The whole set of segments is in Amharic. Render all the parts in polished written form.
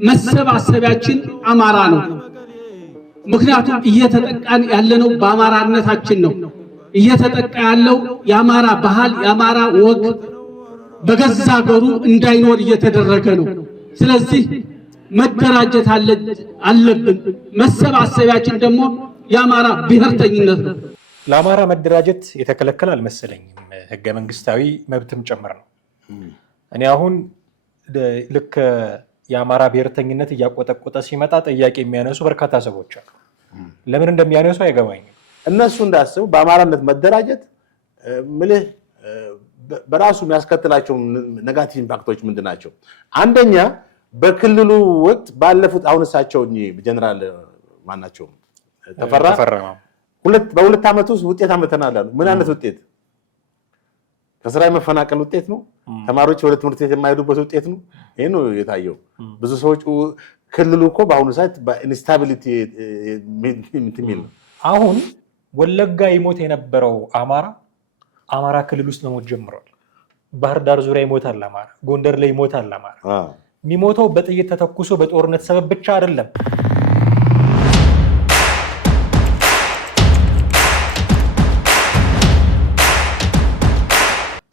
መሰባሰቢያችን አማራ ነው። ምክንያቱም እየተጠቃን ያለነው በአማራነታችን ነው። እየተጠቃ ያለው የአማራ ባህል የአማራ ወግ በገዛ ሀገሩ እንዳይኖር እየተደረገ ነው። ስለዚህ መደራጀት አለብን። መሰባሰቢያችን ደግሞ የአማራ ብሔርተኝነት ነው። ለአማራ መደራጀት የተከለከለ አልመሰለኝም፣ ህገ መንግስታዊ መብትም ጭምር ነው። እኔ አሁን ልክ የአማራ ብሔርተኝነት እያቆጠቆጠ ሲመጣ ጥያቄ የሚያነሱ በርካታ ሰዎች አሉ። ለምን እንደሚያነሱ አይገባኝም። እነሱ እንዳስቡ በአማራነት መደራጀት ምልህ በራሱ የሚያስከትላቸው ኔጋቲቭ ኢምፓክቶች ምንድን ናቸው? አንደኛ በክልሉ ወቅት ባለፉት አሁን እሳቸው ጀነራል ማናቸው ተፈራ በሁለት ዓመት ውስጥ ውጤት አመተናል አሉ። ምን አይነት ውጤት? ከስራ የመፈናቀል ውጤት ነው። ተማሪዎች ወደ ትምህርት ቤት የማይሄዱበት ውጤት ነው። ይሄ ነው የታየው። ብዙ ሰዎች ክልሉ እኮ በአሁኑ ሰዓት በኢንስታቢሊቲ የሚል ነው። አሁን ወለጋ ይሞት የነበረው አማራ ክልል ውስጥ መሞት ጀምሯል። ባህር ዳር ዙሪያ ይሞታል አማራ፣ ጎንደር ላይ ይሞታል አማራ። የሚሞተው በጥይት ተተኩሶ በጦርነት ሰበብ ብቻ አይደለም።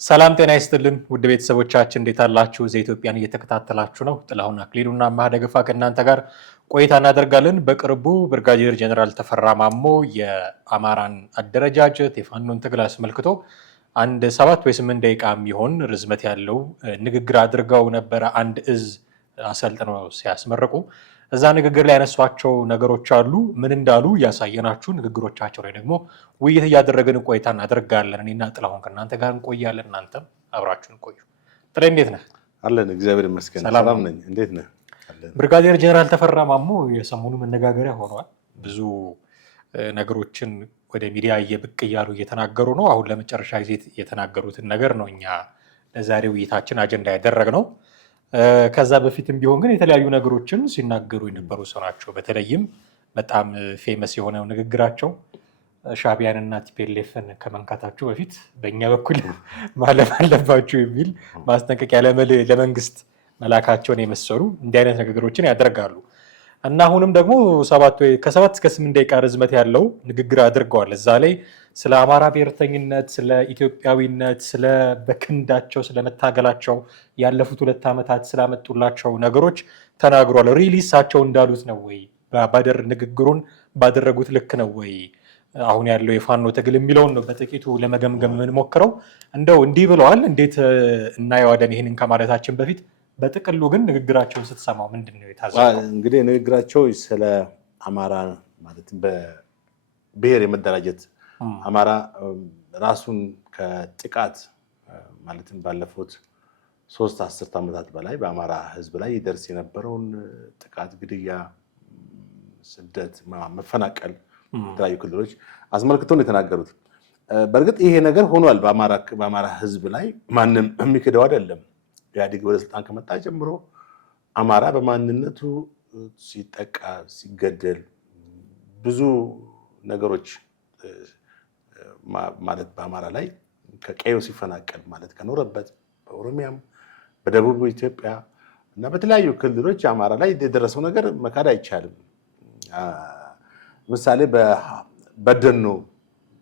ሰላም ጤና ይስጥልን ውድ ቤተሰቦቻችን እንዴት አላችሁ? ዘኢትዮጵያን እየተከታተላችሁ ነው። ጥላሁን አክሊሉና ማህደገፋ ከእናንተ ጋር ቆይታ እናደርጋለን። በቅርቡ ብርጋዴር ጀነራል ተፈራ ማሞ የአማራን አደረጃጀት የፋኖን ትግል አስመልክቶ አንድ 7 ወይ 8 ደቂቃ የሚሆን ርዝመት ያለው ንግግር አድርገው ነበረ። አንድ እዝ አሰልጥነው ሲያስመርቁ እዛ ንግግር ላይ ያነሷቸው ነገሮች አሉ። ምን እንዳሉ ያሳየናችሁ፣ ንግግሮቻቸው ላይ ደግሞ ውይይት እያደረግን ቆይታ እናደርጋለን። እኔና ጥላሁን ከእናንተ ጋር እንቆያለን። እናንተም አብራችሁን ቆዩ። ጥላ እንዴት ነህ? አለን፣ እግዚአብሔር ይመስገን ሰላም ነኝ። እንዴት ነህ? ብርጋዴር ጀነራል ተፈራ ማሞ የሰሞኑ መነጋገሪያ ሆነዋል። ብዙ ነገሮችን ወደ ሚዲያ ብቅ እያሉ እየተናገሩ ነው። አሁን ለመጨረሻ ጊዜ የተናገሩትን ነገር ነው እኛ ለዛሬ ውይይታችን አጀንዳ ያደረግነው። ከዛ በፊትም ቢሆን ግን የተለያዩ ነገሮችን ሲናገሩ የነበሩ ሰው ናቸው። በተለይም በጣም ፌመስ የሆነው ንግግራቸው ሻዕቢያንና ቲፒኤልኤፍን ከመንካታችሁ በፊት በእኛ በኩል ማለፍ አለባችሁ የሚል ማስጠንቀቂያ ለመንግስት መላካቸውን የመሰሉ እንዲህ አይነት ንግግሮችን ያደርጋሉ እና አሁንም ደግሞ ከ7 እስከ 8 ደቂቃ ርዝመት ያለው ንግግር አድርገዋል። እዛ ላይ ስለ አማራ ብሔርተኝነት፣ ስለ ኢትዮጵያዊነት፣ ስለ በክንዳቸው ስለመታገላቸው ያለፉት 2 ዓመታት ስላመጡላቸው ነገሮች ተናግሯል። ሪሊ እሳቸው እንዳሉት ነው ወይ? ንግግሩን ባደረጉት ልክ ነው ወይ አሁን ያለው የፋኖ ትግል የሚለውን ነው በጥቂቱ ለመገምገም የምንሞክረው። እንደው እንዲህ ብለዋል፣ እንዴት እናየዋለን? ይህንን ከማለታችን በፊት በጥቅሉ ግን ንግግራቸውን ስትሰማው ምንድን ነው የታዘበው? እንግዲህ ንግግራቸው ስለ አማራ ማለትም በብሔር የመደራጀት አማራ ራሱን ከጥቃት ማለትም ባለፉት 3 አስርት ዓመታት በላይ በአማራ ሕዝብ ላይ ይደርስ የነበረውን ጥቃት፣ ግድያ፣ ስደት፣ መፈናቀል የተለያዩ ክልሎች አስመልክቶ ነው የተናገሩት። በእርግጥ ይሄ ነገር ሆኗል በአማራ ሕዝብ ላይ ማንም የሚክደው አይደለም። ኢህአዴግ ወደ ስልጣን ከመጣ ጀምሮ አማራ በማንነቱ ሲጠቃ፣ ሲገደል፣ ብዙ ነገሮች ማለት በአማራ ላይ ከቀዩ ሲፈናቀል ማለት ከኖረበት በኦሮሚያም በደቡብ ኢትዮጵያ እና በተለያዩ ክልሎች አማራ ላይ የደረሰው ነገር መካድ አይቻልም። ምሳሌ በደኖ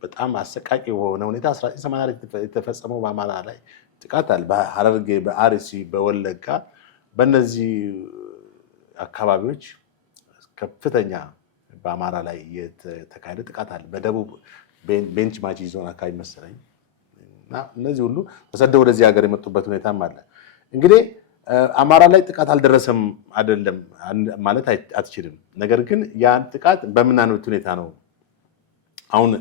በጣም አሰቃቂ በሆነ ሁኔታ 1980 የተፈጸመው በአማራ ላይ ጥቃት አለ። በሐረርጌ፣ በአርሲ፣ በወለጋ በእነዚህ አካባቢዎች ከፍተኛ በአማራ ላይ የተካሄደ ጥቃት አለ። በደቡብ ቤንች ማጂ ዞን አካባቢ መሰለኝ እና እነዚህ ሁሉ ተሰደው ወደዚህ ሀገር የመጡበት ሁኔታም አለ። እንግዲህ አማራ ላይ ጥቃት አልደረሰም አይደለም ማለት አትችልም። ነገር ግን ያን ጥቃት በምን አይነት ሁኔታ ነው አሁን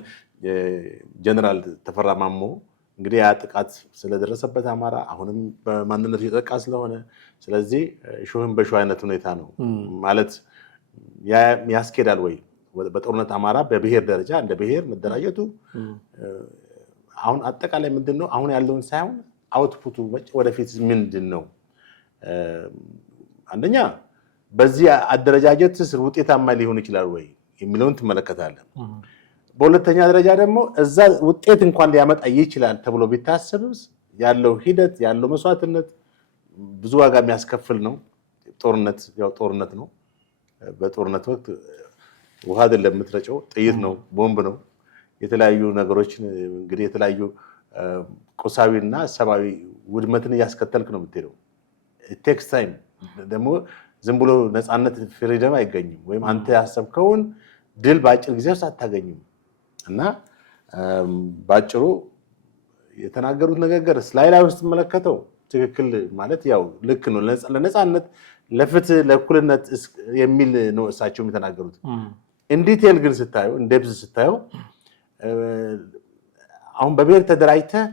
ጀነራል ተፈራ ማሞ እንግዲህ ያ ጥቃት ስለደረሰበት አማራ አሁንም በማንነቱ የተጠቃ ስለሆነ ስለዚህ ሾህን በሾህ አይነት ሁኔታ ነው ማለት ያስኬዳል ወይ? በጦርነት አማራ በብሔር ደረጃ እንደ ብሔር መደራጀቱ አሁን አጠቃላይ ምንድነው አሁን ያለውን ሳይሆን አውትፑቱ ወደፊት ምንድነው? አንደኛ በዚህ አደረጃጀት ውጤታማ ሊሆን ይችላል ወይ የሚለውን ትመለከታለህ። በሁለተኛ ደረጃ ደግሞ እዛ ውጤት እንኳን ሊያመጣ ይችላል ተብሎ ቢታሰብስ ያለው ሂደት ያለው መስዋዕትነት ብዙ ዋጋ የሚያስከፍል ነው። ጦርነት ያው ጦርነት ነው። በጦርነት ወቅት ውሃ አይደለም የምትረጨው፣ ጥይት ነው፣ ቦምብ ነው። የተለያዩ ነገሮችን እንግዲህ የተለያዩ ቁሳዊና ሰብአዊ ውድመትን እያስከተልክ ነው የምትሄደው። ቴክስ ታይም ደግሞ ዝም ብሎ ነፃነት ፍሪደም አይገኝም፣ ወይም አንተ ያሰብከውን ድል በአጭር ጊዜ ውስጥ አታገኝም። እና በአጭሩ የተናገሩት ንግግር ላይ ውስጥ መለከተው ትክክል ማለት ያው ልክ ነው። ለነፃነት፣ ለፍትህ፣ ለእኩልነት የሚል ነው እሳቸውም የተናገሩት። ኢንዲቴል ግን ስታየው እንደብዝ ስታየው አሁን በብሔር ተደራጅተህ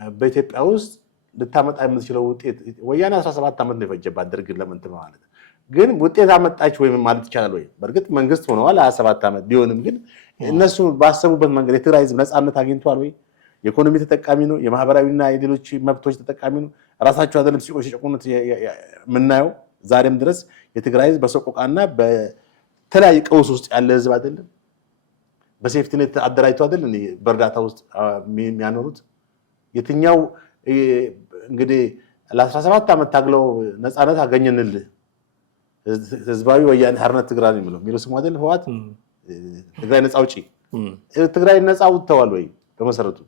በኢትዮጵያ ውስጥ ልታመጣ የምትችለው ውጤት ወያኔ 17 ዓመት ነው የፈጀባት ደርግን ለመንትም ማለት ግን ውጤት አመጣች ወይም ማለት ይቻላል ወይ? በእርግጥ መንግስት ሆነዋል 27 ዓመት ቢሆንም ግን እነሱ ባሰቡበት መንገድ የትግራይ ህዝብ ነፃነት አግኝቷል ወይ? የኢኮኖሚ ተጠቃሚ ነው? የማህበራዊና የሌሎች መብቶች ተጠቃሚ ነው? ራሳቸው አይደለም ሲጨቁኑት የምናየው ዛሬም ድረስ የትግራይ ህዝብ በሰቆቃና በተለያየ ቀውስ ውስጥ ያለ ህዝብ አይደለም? በሴፍቲኔት አደራጅቶ አይደል በእርዳታ ውስጥ የሚያኖሩት? የትኛው እንግዲህ ለ17 ዓመት ታግለው ነፃነት አገኘንልህ ህዝባዊ ወያኔ ሓርነት ትግራይ የሚለው ስሙ አይደል? ህወሓት ትግራይ ነፃ አውጪ ትግራይ ነፃ አውጥተዋል ወይ? በመሰረቱ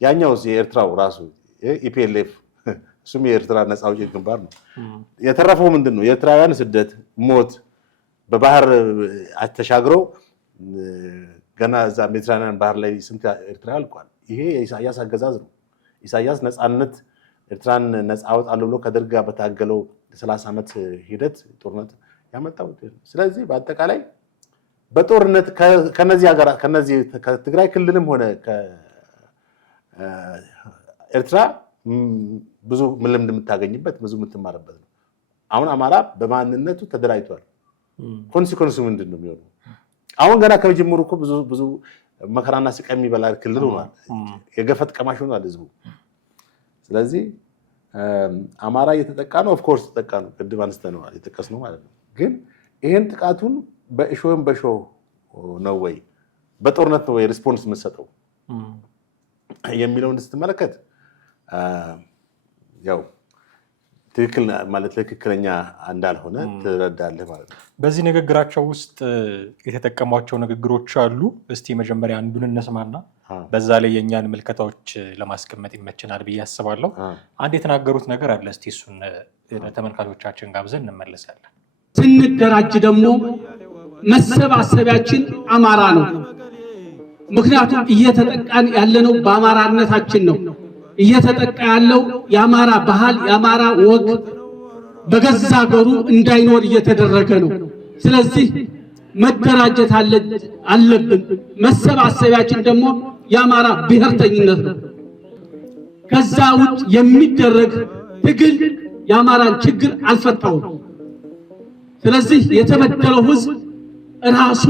ያኛውስ የኤርትራው ራሱ ኢፒኤልኤፍ እሱም የኤርትራ ነፃ አውጪ ግንባር ነው። የተረፈው ምንድን ነው? የኤርትራውያን ስደት፣ ሞት፣ በባህር ተሻግረው ገና እዛ ሜዲትራኒያን ባህር ላይ ስንት ኤርትራ አልቋል። ይሄ የኢሳያስ አገዛዝ ነው። ኢሳያስ ነፃነት ኤርትራን ነፃ አወጣለሁ ብሎ ከደርግ ጋር በታገለው 30 ዓመት ሂደት ጦርነት ያመጣው። ስለዚህ በአጠቃላይ በጦርነት ከነዚህ ከትግራይ ክልልም ሆነ ከኤርትራ ብዙ ልምድ የምታገኝበት ብዙ የምትማርበት ነው። አሁን አማራ በማንነቱ ተደራጅቷል። ኮንሲኮንሱ ምንድን ነው የሚሆነው? አሁን ገና ከጅምሩ እኮ ብዙ መከራና ስቃይ የሚበላ ክልል ሆኗል። የገፈት ቀማሽ ሆኗል ህዝቡ። ስለዚህ አማራ እየተጠቃ ነው። ኦፍኮርስ ተጠቃ ነው። ቅድም አንስተነዋል የጠቀስነው ማለት ነው። ግን ይሄን ጥቃቱን በእሾህም በእሾህ ነው ወይ በጦርነት ነው ወይ ሪስፖንስ የምትሰጠው የሚለውን ስትመለከት ያው ትክክል ማለት ትክክለኛ እንዳልሆነ ትረዳለህ ማለት ነው። በዚህ ንግግራቸው ውስጥ የተጠቀሟቸው ንግግሮች አሉ። እስቲ መጀመሪያ አንዱን እነስማና በዛ ላይ የእኛን ምልከታዎች ለማስቀመጥ ይመችናል ብዬ አስባለሁ። አንድ የተናገሩት ነገር አለ። እስቲ እሱን ለተመልካቾቻችን ጋብዘን እንመለሳለን። ስንደራጅ ደግሞ መሰባሰቢያችን አማራ ነው። ምክንያቱም እየተጠቃን ያለነው በአማራነታችን ነው። እየተጠቃ ያለው የአማራ ባህል የአማራ ወግ በገዛ ሀገሩ እንዳይኖር እየተደረገ ነው። ስለዚህ መደራጀት አለብን። መሰባሰቢያችን ደግሞ የአማራ ብሔርተኝነት ነው። ከዛ ውጭ የሚደረግ ትግል የአማራን ችግር አልፈታውም። ስለዚህ የተበደለው ህዝብ ራሱ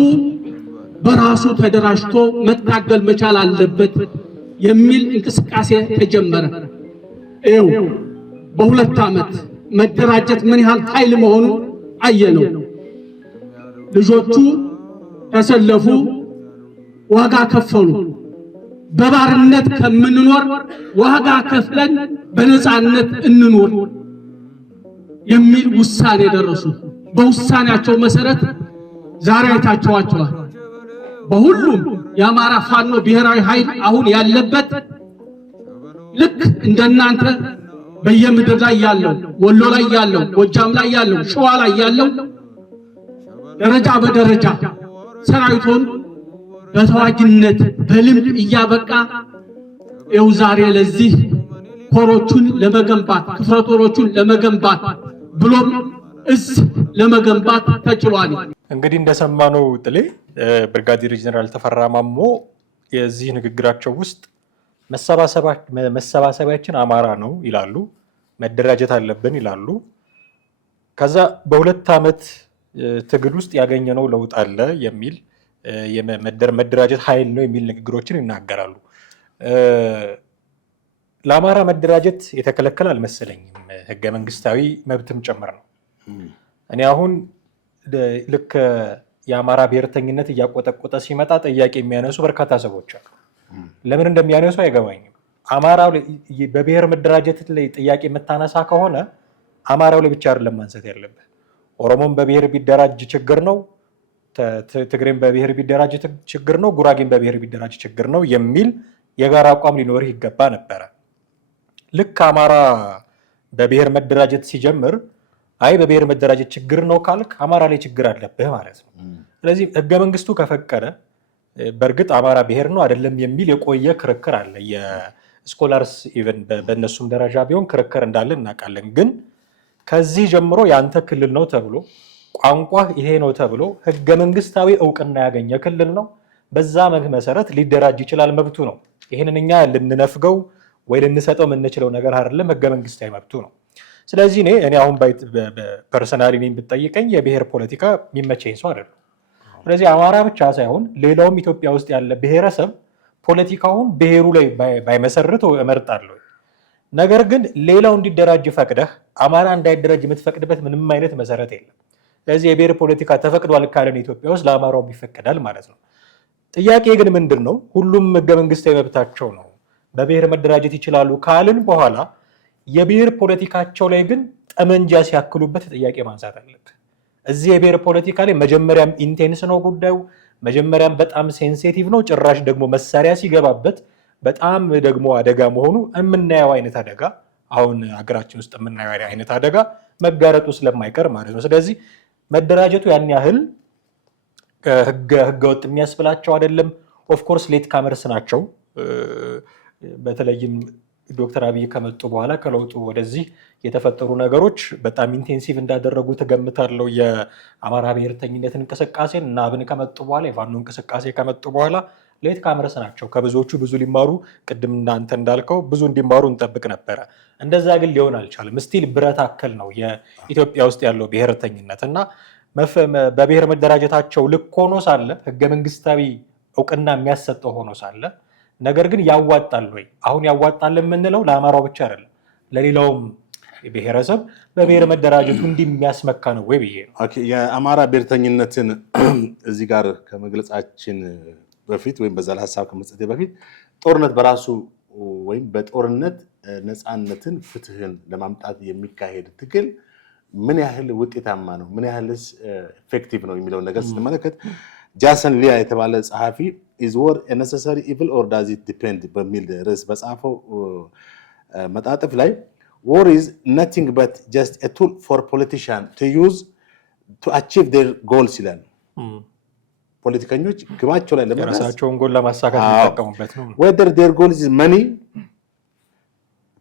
በራሱ ተደራጅቶ መታገል መቻል አለበት የሚል እንቅስቃሴ ተጀመረ። ይኸው በ2 ዓመት መደራጀት ምን ያህል ኃይል መሆኑ አየነው። ልጆቹ ተሰለፉ፣ ዋጋ ከፈሉ። በባርነት ከምንኖር ዋጋ ከፍለን በነፃነት እንኖር የሚል ውሳኔ ደረሱ። በውሳኔያቸው መሰረት ዛሬ አይታችኋቸዋል። በሁሉም የአማራ ፋኖ ብሔራዊ ኃይል አሁን ያለበት ልክ እንደናንተ በየምድር ላይ ያለው ወሎ ላይ ያለው ጎጃም ላይ ያለው ሸዋ ላይ ያለው ደረጃ በደረጃ ሰራዊቱን በተዋጊነት በልምድ እያበቃ ይኸው ዛሬ ለዚህ ኮሮቹን ለመገንባት ክፍለ ጦሮቹን ለመገንባት ብሎም እስ ለመገንባት ተችሏል። እንግዲህ እንደሰማነው ጥሌ ብርጋዴር ጀነራል ተፈራ ማሞ የዚህ ንግግራቸው ውስጥ መሰባሰቢያችን አማራ ነው ይላሉ፣ መደራጀት አለብን ይላሉ። ከዛ በ2 ዓመት ትግል ውስጥ ያገኘነው ለውጥ አለ የሚል መደራጀት ኃይል ነው የሚል ንግግሮችን ይናገራሉ። ለአማራ መደራጀት የተከለከለ አልመሰለኝም፣ ህገ መንግስታዊ መብትም ጭምር ነው። እኔ አሁን ልክ የአማራ ብሔርተኝነት እያቆጠቆጠ ሲመጣ ጥያቄ የሚያነሱ በርካታ ሰዎች አሉ። ለምን እንደሚያነሱ አይገባኝም። አማራ በብሔር መደራጀት ላይ ጥያቄ የምታነሳ ከሆነ አማራው ላይ ብቻ አይደለም ማንሳት ያለብህ። ኦሮሞን በብሔር ቢደራጅ ችግር ነው፣ ትግሬን በብሔር ቢደራጅ ችግር ነው፣ ጉራጌን በብሔር ቢደራጅ ችግር ነው የሚል የጋራ አቋም ሊኖርህ ይገባ ነበረ። ልክ አማራ በብሔር መደራጀት ሲጀምር አይ በብሔር መደራጀት ችግር ነው ካልክ አማራ ላይ ችግር አለብህ ማለት ነው። ስለዚህ ህገ መንግስቱ ከፈቀደ በእርግጥ አማራ ብሔር ነው አይደለም የሚል የቆየ ክርክር አለ። የስኮላርስ ኢቨን በእነሱም ደረጃ ቢሆን ክርክር እንዳለ እናውቃለን። ግን ከዚህ ጀምሮ የአንተ ክልል ነው ተብሎ ቋንቋ ይሄ ነው ተብሎ ህገ መንግስታዊ እውቅና ያገኘ ክልል ነው። በዛ መሰረት ሊደራጅ ይችላል፣ መብቱ ነው። ይህንን እኛ ልንነፍገው ወይ ልንሰጠው የምንችለው ነገር አይደለም፣ ህገ መንግስታዊ መብቱ ነው። ስለዚህ እኔ አሁን ፐርሰናሊ እኔን ብትጠይቀኝ የብሔር ፖለቲካ የሚመቸኝ ሰው አይደለም። ስለዚህ አማራ ብቻ ሳይሆን ሌላውም ኢትዮጵያ ውስጥ ያለ ብሔረሰብ ፖለቲካውን ብሔሩ ላይ ባይመሰርት እመርጣለሁ። ነገር ግን ሌላው እንዲደራጅ ፈቅደህ አማራ እንዳይደራጅ የምትፈቅድበት ምንም አይነት መሰረት የለም። ስለዚህ የብሔር ፖለቲካ ተፈቅዷል ካለን ኢትዮጵያ ውስጥ ለአማራው ይፈቀዳል ማለት ነው። ጥያቄ ግን ምንድን ነው? ሁሉም ህገ መንግስታዊ መብታቸው ነው፣ በብሔር መደራጀት ይችላሉ ካልን በኋላ የብሔር ፖለቲካቸው ላይ ግን ጠመንጃ ሲያክሉበት ጥያቄ ማንሳት አለብህ። እዚህ የብሔር ፖለቲካ ላይ መጀመሪያም ኢንቴንስ ነው ጉዳዩ፣ መጀመሪያም በጣም ሴንሲቲቭ ነው። ጭራሽ ደግሞ መሳሪያ ሲገባበት በጣም ደግሞ አደጋ መሆኑ የምናየው አይነት አደጋ አሁን ሀገራችን ውስጥ የምናየው አይነት አደጋ መጋረጡ ስለማይቀር ማለት ነው። ስለዚህ መደራጀቱ ያን ያህል ህገወጥ የሚያስብላቸው አይደለም። ኦፍኮርስ ሌት ካመርስ ናቸው። በተለይም ዶክተር አብይ ከመጡ በኋላ ከለውጡ ወደዚህ የተፈጠሩ ነገሮች በጣም ኢንቴንሲቭ እንዳደረጉ ተገምታለው። የአማራ ብሔርተኝነት እንቅስቃሴን እና አብን ከመጡ በኋላ የፋኖ እንቅስቃሴ ከመጡ በኋላ ሌት ካመርስ ናቸው። ከብዙዎቹ ብዙ ሊማሩ ቅድም እናንተ እንዳልከው ብዙ እንዲማሩ እንጠብቅ ነበረ። እንደዛ ግን ሊሆን አልቻለም። ስቲል ብረት አከል ነው የኢትዮጵያ ውስጥ ያለው ብሔርተኝነት እና በብሔር መደራጀታቸው ልክ ሆኖ ሳለ ህገ መንግስታዊ እውቅና የሚያሰጠው ሆኖ ሳለ ነገር ግን ያዋጣል ወይ? አሁን ያዋጣል የምንለው ለአማራው ብቻ አይደለም፣ ለሌላውም ብሔረሰብ በብሔር መደራጀቱ እንዲህ የሚያስመካ ነው ወይ ብዬ ነው። የአማራ ብሔርተኝነትን እዚህ ጋር ከመግለጻችን በፊት ወይም በዛ ሀሳብ ከመስጠቴ በፊት ጦርነት በራሱ ወይም በጦርነት ነፃነትን፣ ፍትህን ለማምጣት የሚካሄድ ትግል ምን ያህል ውጤታማ ነው፣ ምን ያህልስ ኤፌክቲቭ ነው የሚለውን ነገር ስንመለከት ጃሰን ሊያ የተባለ ጸሐፊ is war a necessary evil or does it depend በሚል ርዕስ በጻፈው መጣጥፍ ላይ war is nothing but just a tool for politicians to use to achieve their goals ይላል። ፖለቲከኞች ግባቸው ላይ ለመድረስ የራሳቸውን ጎል ለማሳካት የሚጠቀሙበት ነው። whether their goal is money,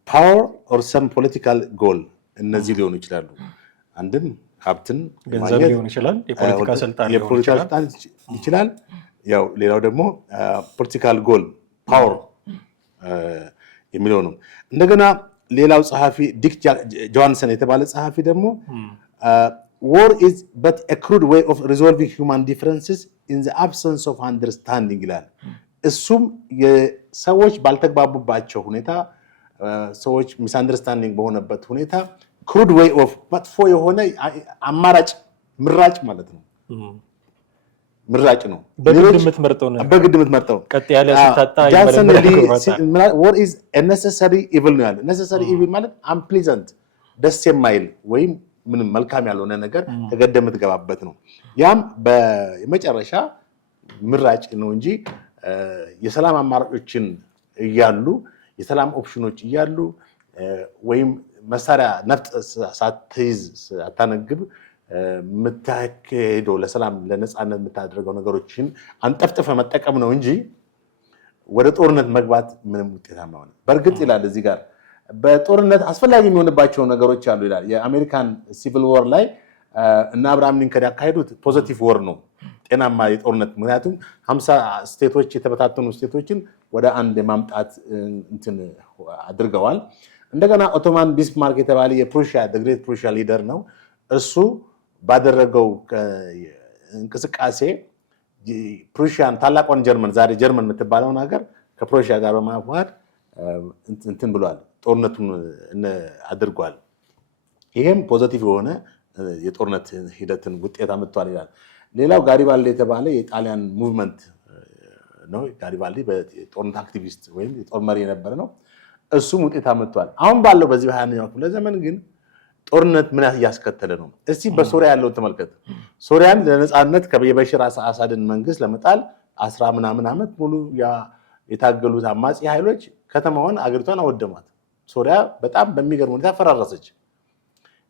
power or some political goal እነዚህ ሊሆኑ ይችላሉ። አንድም ሀብትን ገንዘብ ሊሆን ይችላል፣ የፖለቲካ ስልጣን ሊሆን ይችላል። ያው ሌላው ደግሞ ፖለቲካል ጎል ፓወር የሚለው ነው። እንደገና ሌላው ጸሐፊ ዲክ ጆሃንሰን የተባለ ጸሐፊ ደግሞ war is but a crude way of resolving human differences in the absence of understanding ይላል። እሱም የሰዎች ባልተግባቡባቸው ሁኔታ፣ ሰዎች ሚስ አንደርስታንዲንግ በሆነበት ሁኔታ crude way of መጥፎ የሆነ አማራጭ ምራጭ ማለት ነው። ምራጭ ነው። በግድ የምትመርጠው ቀጥ ያለ ሲታጣ war is a necessary evil ነው ያለ። necessary evil ማለት unpleasant ደስ የማይል ወይም ምንም መልካም ያልሆነ ነገር ተገደ የምትገባበት ነው። ያም በመጨረሻ ምራጭ ነው እንጂ የሰላም አማራጮችን እያሉ የሰላም ኦፕሽኖች እያሉ ወይም መሳሪያ ነፍጥ ሳትይዝ አታነግብ የምታካሄደው ለሰላም ለነፃነት የምታደርገው ነገሮችን አንጠፍጥፈ መጠቀም ነው እንጂ ወደ ጦርነት መግባት ምንም ውጤታማ ሆነ። በእርግጥ ይላል እዚህ ጋር በጦርነት አስፈላጊ የሚሆንባቸው ነገሮች አሉ ይላል። የአሜሪካን ሲቪል ወር ላይ እና አብርሃም ሊንከን ያካሄዱት ፖዚቲቭ ወር ነው፣ ጤናማ የጦርነት ምክንያቱም 50 ስቴቶች የተበታተኑ ስቴቶችን ወደ አንድ የማምጣት እንትን አድርገዋል። እንደገና ኦቶማን ቢስማርክ የተባለ የፕሩሺያ ግሬት ፕሩሺያ ሊደር ነው። እሱ ባደረገው እንቅስቃሴ ፕሩሺያን ታላቋን ጀርመን ዛሬ ጀርመን የምትባለውን ሀገር ከፕሩሺያ ጋር በማዋሃድ እንትን ብሏል፣ ጦርነቱን አድርጓል። ይሄም ፖዚቲቭ የሆነ የጦርነት ሂደትን ውጤት አመጥቷል ይላል። ሌላው ጋሪባልዲ የተባለ የጣሊያን ሙቭመንት ነው። ጋሪባልዲ በጦርነት አክቲቪስት ወይም የጦር መሪ የነበረ ነው። እሱም ውጤት አመጥቷል። አሁን ባለው በዚህ በ20ኛው ክፍለ ዘመን ግን ጦርነት ምን እያስከተለ ነው? እስቲ በሶሪያ ያለውን ተመልከት። ሶሪያን ለነፃነት የበሽር አሳድን መንግስት ለመጣል 10 ምናምን ዓመት ሙሉ የታገሉት አማጺ ኃይሎች ከተማውን አገሪቷን አወደሟት። ሶሪያ በጣም በሚገርም ሁኔታ ፈራረሰች።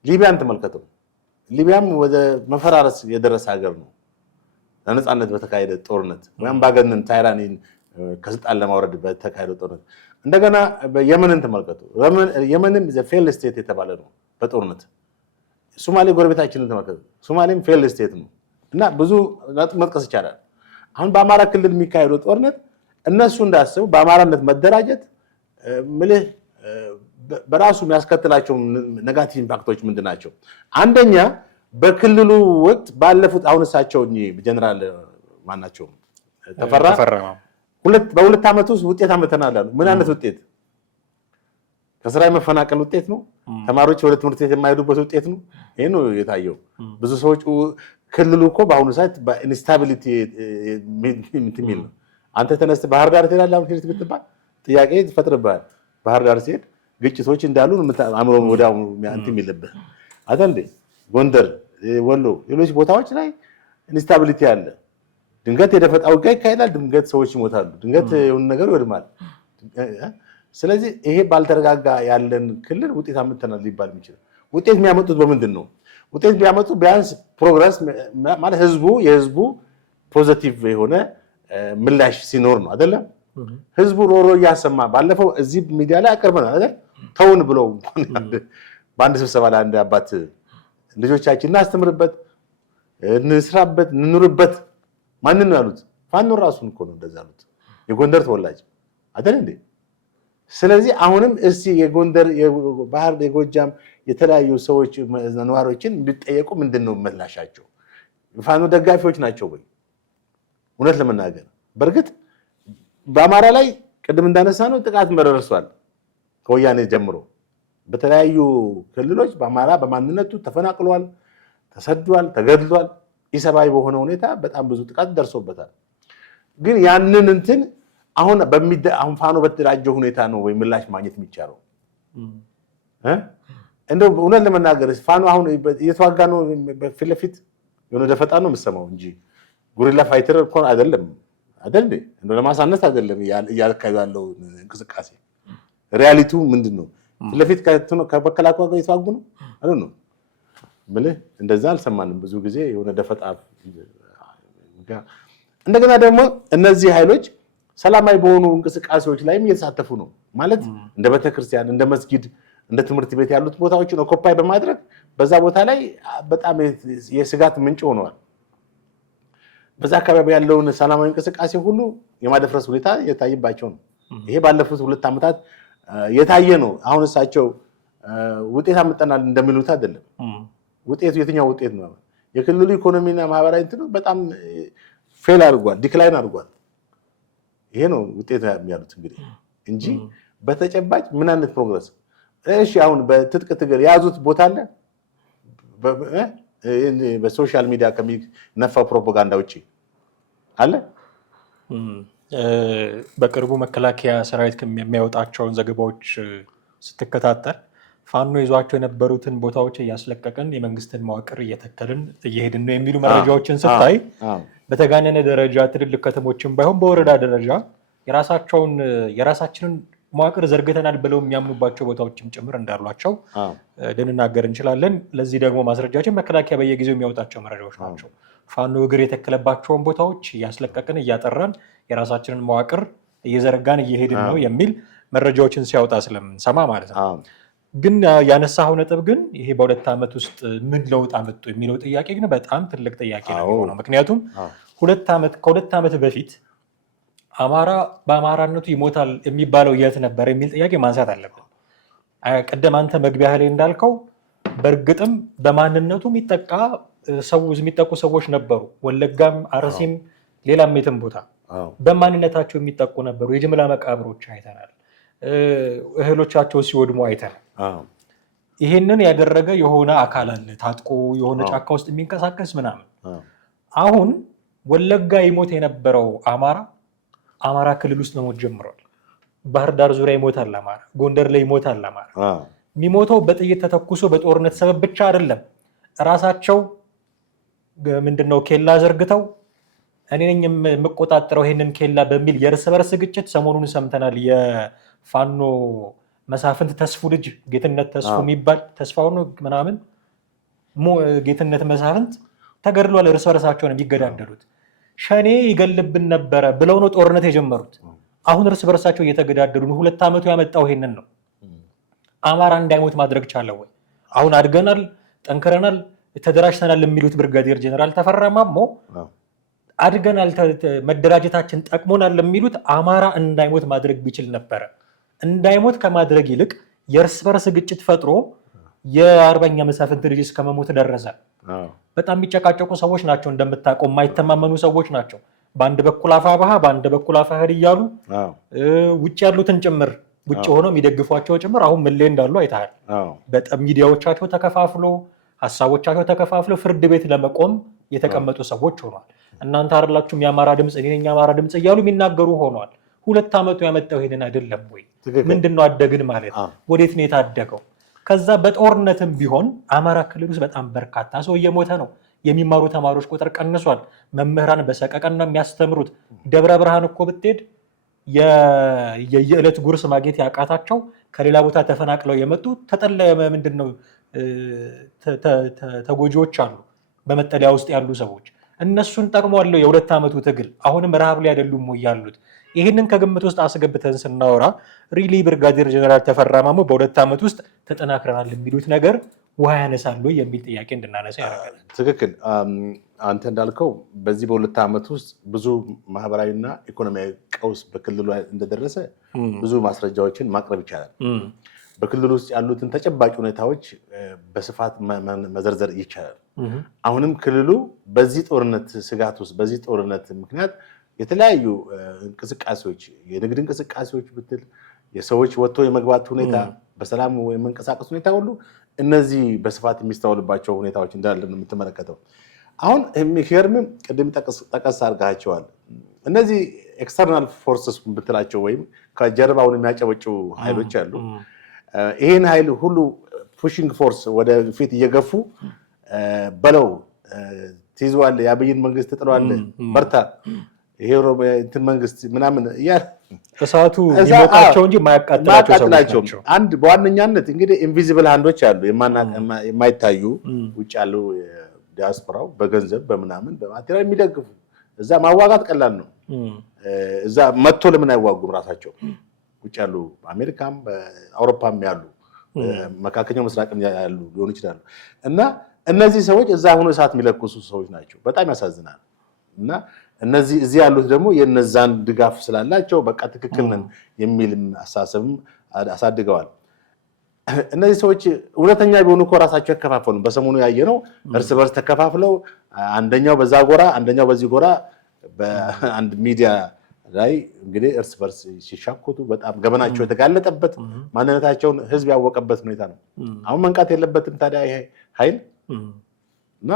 ሊቢያን ተመልከተው። ሊቢያም ወደ መፈራረስ የደረሰ ሀገር ነው ለነፃነት በተካሄደ ጦርነት ወይም ባገነን ታይራኒን ከስልጣን ለማውረድ በተካሄደ ጦርነት። እንደገና የመንን ተመልከቱ። የመንም ፌል ስቴት የተባለ ነው በጦርነት። ሶማሌ ጎረቤታችንን ተመልከቱ። ሶማሌም ፌል ስቴት ነው እና ብዙ መጥቀስ ይቻላል። አሁን በአማራ ክልል የሚካሄደው ጦርነት እነሱ እንዳስቡ በአማራነት መደራጀት ምልህ በራሱ የሚያስከትላቸው ኔጋቲቭ ኢምፓክቶች ምንድን ናቸው? አንደኛ በክልሉ ወቅት ባለፉት አሁን እሳቸው ጀነራል ማናቸው ተፈራ በሁለት ዓመት ውስጥ ውጤት አመተናል አሉ። ምን አይነት ውጤት? ከስራ የመፈናቀል ውጤት ነው። ተማሪዎች ወደ ትምህርት ቤት የማይሄዱበት ውጤት ነው። ይሄ ነው የታየው። ብዙ ሰዎች ክልሉ እኮ በአሁኑ ሰዓት በኢንስታቢሊቲ የሚል ነው። አንተ ተነስተ ባህር ዳር ትሄዳለህ አሁን ሄድ ብትባል ጥያቄ ትፈጥርብሃል። ባህር ዳር ሲሄድ ግጭቶች እንዳሉ አእምሮ ወዲያው እንትን የሚልብህ አይደል እንዴ? ጎንደር፣ ወሎ፣ ሌሎች ቦታዎች ላይ ኢንስታቢሊቲ አለ። ድንገት የደፈጣ ውጊያ ይካሄዳል። ድንገት ሰዎች ይሞታሉ። ድንገት የሆነ ነገር ይወድማል። ስለዚህ ይሄ ባልተረጋጋ ያለን ክልል ውጤት አምጥተናል ሊባል የሚችላል። ውጤት የሚያመጡት በምንድን ነው? ውጤት ቢያመጡ ቢያንስ ፕሮግረስ ማለት የህዝቡ ፖዚቲቭ የሆነ ምላሽ ሲኖር ነው አይደለም? ህዝቡ ሮሮ እያሰማ ባለፈው እዚህ ሚዲያ ላይ አቅርበናል አይደል? ተውን ብለው በአንድ ስብሰባ ላይ አንድ አባት ልጆቻችን እናስተምርበት፣ እንስራበት፣ እንኑርበት ማንን ነው ያሉት? ፋኖ ራሱን እኮ ነው እንደዛ ያሉት። የጎንደር ተወላጅ አይደል እንዴ? ስለዚህ አሁንም እስቲ የጎንደር የባህር የጎጃም የተለያዩ ሰዎች ነዋሪዎችን ቢጠየቁ ምንድነው ምላሻቸው? ፋኖ ደጋፊዎች ናቸው ወይ? እውነት ለመናገር በእርግጥ በአማራ ላይ ቅድም እንዳነሳ ነው ጥቃት መደረሷል። ከወያኔ ጀምሮ በተለያዩ ክልሎች በአማራ በማንነቱ ተፈናቅሏል፣ ተሰዷል፣ ተገድሏል። ኢሰብአዊ በሆነ ሁኔታ በጣም ብዙ ጥቃት ደርሶበታል። ግን ያንን እንትን አሁን ፋኖ በተደራጀው ሁኔታ ነው ወይ ምላሽ ማግኘት የሚቻለው? እንደው እውነት ለመናገር ፋኖ አሁን እየተዋጋ ነው ፊት ለፊት የሆነ ደፈጣ ነው የምሰማው እንጂ ጉሪላ ፋይተር እኮ አይደለም አይደል እንዴ? እንደው ለማሳነስ አይደለም እያካሄዱ ያለው እንቅስቃሴ። ሪያሊቲው ምንድን ነው? ፊት ለፊት ከመከላከያ ጋር እየተዋጉ ነው አይደል ነው ምልህ። እንደዛ አልሰማንም። ብዙ ጊዜ የሆነ ደፈጣ። እንደገና ደግሞ እነዚህ ኃይሎች ሰላማዊ በሆኑ እንቅስቃሴዎች ላይም እየተሳተፉ ነው ማለት እንደ ቤተክርስቲያን፣ እንደ መስጊድ፣ እንደ ትምህርት ቤት ያሉት ቦታዎችን ኦኮፓይ በማድረግ በዛ ቦታ ላይ በጣም የስጋት ምንጭ ሆነዋል። በዛ አካባቢ ያለውን ሰላማዊ እንቅስቃሴ ሁሉ የማደፍረስ ሁኔታ የታየባቸው ነው። ይሄ ባለፉት 2 ዓመታት የታየ ነው። አሁን እሳቸው ውጤት አመጣናል እንደሚሉት አይደለም። ውጤቱ የትኛው ውጤት ነው? የክልሉ ኢኮኖሚና ማህበራዊ እንትኑ በጣም ፌል አድርጓል፣ ዲክላይን አድርጓል። ይሄ ነው ውጤት የሚያሉት እንግዲህ እንጂ በተጨባጭ ምን አይነት ፕሮግረስ? እሺ አሁን በትጥቅ ትግል የያዙት ቦታ አለ በሶሻል ሚዲያ ከሚነፋው ፕሮፓጋንዳ ውጪ አለ? በቅርቡ መከላከያ ሰራዊት የሚያወጣቸውን ዘገባዎች ስትከታተል ፋኖ ይዟቸው የነበሩትን ቦታዎች እያስለቀቅን የመንግስትን መዋቅር እየተከልን እየሄድን ነው የሚሉ መረጃዎችን ስታይ በተጋነነ ደረጃ ትልልቅ ከተሞችን ባይሆን በወረዳ ደረጃ የራሳችንን መዋቅር ዘርግተናል ብለው የሚያምኑባቸው ቦታዎችም ጭምር እንዳሏቸው ልንናገር እንችላለን። ለዚህ ደግሞ ማስረጃችን መከላከያ በየጊዜው የሚያወጣቸው መረጃዎች ናቸው። ፋኖ እግር የተከለባቸውን ቦታዎች እያስለቀቅን እያጠራን የራሳችንን መዋቅር እየዘረጋን እየሄድን ነው የሚል መረጃዎችን ሲያወጣ ስለምንሰማ ማለት ነው። ግን ያነሳው ነጥብ ግን ይሄ በ2 ዓመት ውስጥ ምን ለውጥ አመጡ የሚለው ጥያቄ ግን በጣም ትልቅ ጥያቄ ነው። ምክንያቱም ከ2 ዓመት በፊት አማራ በአማራነቱ ይሞታል የሚባለው የት ነበር የሚል ጥያቄ ማንሳት አለብን። ቀደም አንተ መግቢያ ላይ እንዳልከው በእርግጥም በማንነቱ የሚጠቁ ሰዎች ነበሩ። ወለጋም፣ አርሲም፣ ሌላም የትም ቦታ በማንነታቸው የሚጠቁ ነበሩ። የጅምላ መቃብሮች አይተናል። እህሎቻቸው ሲወድሙ አይተናል። ይሄንን ያደረገ የሆነ አካል አለ ታጥቆ የሆነ ጫካ ውስጥ የሚንቀሳቀስ ምናምን። አሁን ወለጋ ይሞት የነበረው አማራ ክልል ውስጥ መሞት ጀምሯል። ባህር ዳር ዙሪያ ይሞታል አማራ፣ ጎንደር ላይ ይሞታል አማራ። የሚሞተው በጥይት ተተኩሶ በጦርነት ሰበብ ብቻ አይደለም። ራሳቸው ምንድነው ኬላ ዘርግተው እኔ ነኝ የምቆጣጠረው ይሄንን ኬላ በሚል የእርስ በርስ ግጭት ሰሞኑን ሰምተናል። የፋኖ መሳፍንት ተስፉ ልጅ ጌትነት ተስፉ የሚባል ተስፋውን ምናምን ጌትነት መሳፍንት ተገድሏል። እርስ በርሳቸው ነው የሚገዳደሉት። ሸኔ ይገልብን ነበረ ብለው ነው ጦርነት የጀመሩት። አሁን እርስ በርሳቸው እየተገዳደሉ ነው። 2 ዓመቱ ያመጣው ይሄንን ነው። አማራ እንዳይሞት ማድረግ ቻለ ወይ? አሁን አድገናል፣ ጠንክረናል፣ ተደራጅተናል የሚሉት ብርጋዴር ጀነራል ተፈራ ማሞ አድገናል፣ መደራጀታችን ጠቅሞናል የሚሉት አማራ እንዳይሞት ማድረግ ቢችል ነበረ። እንዳይሞት ከማድረግ ይልቅ የእርስ በርስ ግጭት ፈጥሮ የአርበኛ መሳፍንት ልጅ እስከ መሞት ደረሰ። በጣም የሚጨቃጨቁ ሰዎች ናቸው፣ እንደምታውቀው የማይተማመኑ ሰዎች ናቸው። በአንድ በኩል አፋብኃ በአንድ በኩል አፋሕድ እያሉ ውጭ ያሉትን ጭምር ውጭ ሆነው የሚደግፏቸው ጭምር አሁን ምን ላይ እንዳሉ አይተሃል። በጣም ሚዲያዎቻቸው ተከፋፍሎ ሀሳቦቻቸው ተከፋፍሎ ፍርድ ቤት ለመቆም የተቀመጡ ሰዎች ሆኗል። እናንተ አይደላችሁም የአማራ ድምፅ እኔ ነኝ የአማራ ድምፅ እያሉ የሚናገሩ ሆኗል። 2 ዓመቱ ያመጣው ይሄንን አይደለም ወይ? ምንድነው አደግን ማለት? ወዴት ነው የታደገው? ከዛ በጦርነትም ቢሆን አማራ ክልል ውስጥ በጣም በርካታ ሰው እየሞተ ነው። የሚማሩ ተማሪዎች ቁጥር ቀንሷል። መምህራን በሰቀቀን ነው የሚያስተምሩት። ደብረ ብርሃን እኮ ብትሄድ የየዕለት ጉርስ ማግኘት ያቃታቸው ከሌላ ቦታ ተፈናቅለው የመጡ ምንድነው ተጎጂዎች አሉ፣ በመጠለያ ውስጥ ያሉ ሰዎች። እነሱን ጠቅሟል የ2 ዓመቱ ትግል። አሁንም ረሃብ ላይ አይደሉም ወይ ያሉት? ይህንን ከግምት ውስጥ አስገብተን ስናወራ ሪሊ ብርጋዴር ጀነራል ተፈራ ማሞ በ2 ዓመት ውስጥ ተጠናክረናል የሚሉት ነገር ውሃ ያነሳሉ የሚል ጥያቄ እንድናነሳ ያደርጋል። ትክክል። አንተ እንዳልከው በዚህ በ2 ዓመት ውስጥ ብዙ ማህበራዊና ኢኮኖሚያዊ ቀውስ በክልሉ እንደደረሰ ብዙ ማስረጃዎችን ማቅረብ ይቻላል። በክልሉ ውስጥ ያሉትን ተጨባጭ ሁኔታዎች በስፋት መዘርዘር ይቻላል። አሁንም ክልሉ በዚህ ጦርነት ስጋት ውስጥ በዚህ ጦርነት ምክንያት የተለያዩ እንቅስቃሴዎች፣ የንግድ እንቅስቃሴዎች ብትል፣ የሰዎች ወጥቶ የመግባት ሁኔታ፣ በሰላም የመንቀሳቀስ ሁኔታ ሁሉ እነዚህ በስፋት የሚስተዋሉባቸው ሁኔታዎች እንዳለ ነው የምትመለከተው። አሁን የሚገርምም ቅድም ጠቀስ አድርጋቸዋል። እነዚህ ኤክስተርናል ፎርስስ ብትላቸው ወይም ከጀርባውን የሚያጨበጩ ኃይሎች አሉ። ይህን ኃይል ሁሉ ፑሽንግ ፎርስ ወደፊት እየገፉ በለው ትይዘዋለህ፣ የአብይን መንግስት ጥለዋለህ፣ በርታ፣ ይሄ እንትን መንግስት ምናምን እያለ እሳቱ የሚሞቃቸው እንጂ የማያቃጥላቸው። አንድ በዋነኛነት እንግዲህ ኢንቪዚብል ሃንዶች አሉ፣ የማይታዩ ውጭ ያሉ ዲያስፖራው በገንዘብ በምናምን በማቴሪያል የሚደግፉ። እዛ ማዋጋት ቀላል ነው። እዛ መጥቶ ለምን አይዋጉም? ራሳቸው ውጭ ያሉ በአሜሪካም በአውሮፓም ያሉ መካከለኛው ምስራቅም ያሉ ሊሆኑ ይችላሉ። እና እነዚህ ሰዎች እዛ ሆኖ እሳት የሚለኩሱ ሰዎች ናቸው። በጣም ያሳዝናል። እና እነዚህ እዚህ ያሉት ደግሞ የነዛን ድጋፍ ስላላቸው በቃ ትክክል ነን የሚል አሳሰብም አሳድገዋል። እነዚህ ሰዎች እውነተኛ ቢሆኑ እኮ ራሳቸው ያከፋፈሉ። በሰሞኑ ያየነው እርስ በርስ ተከፋፍለው አንደኛው በዛ ጎራ አንደኛው በዚህ ጎራ በአንድ ሚዲያ ላይ እንግዲህ እርስ በርስ ሲሻኮቱ በጣም ገበናቸው የተጋለጠበት ማንነታቸውን ህዝብ ያወቀበት ሁኔታ ነው። አሁን መንቃት የለበትም ታዲያ ይሄ ኃይል እና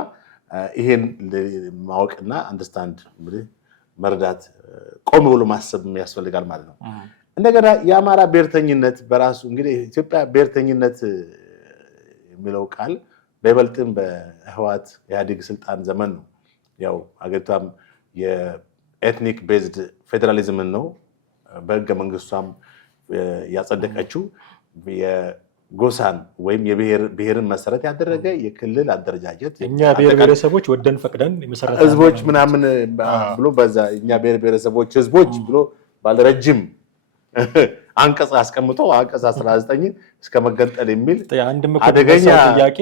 ይሄን ማወቅና አንደርስታንድ መረዳት ቆም ብሎ ማሰብ ያስፈልጋል ማለት ነው። እንደገና የአማራ ብሔርተኝነት በራሱ እንግዲህ ኢትዮጵያ ብሔርተኝነት የሚለው ቃል በይበልጥም በህወሓት ኢህአዴግ ስልጣን ዘመን ነው። ያው ሀገሪቷም የኤትኒክ ቤዝድ ፌዴራሊዝምን ነው በህገ መንግስቷም ያጸደቀችው። የጎሳን ወይም የብሔርን መሰረት ያደረገ የክልል አደረጃጀት እኛ ብሔር ብሔረሰቦች ወደን ፈቅደን ህዝቦች ምናምን ብሎ በዛ እኛ ብሔር ብሔረሰቦች ህዝቦች ብሎ ባለረጅም አንቀጽ አስቀምጦ አንቀጽ 19 እስከ መገንጠል የሚል አደገኛ ጥያቄ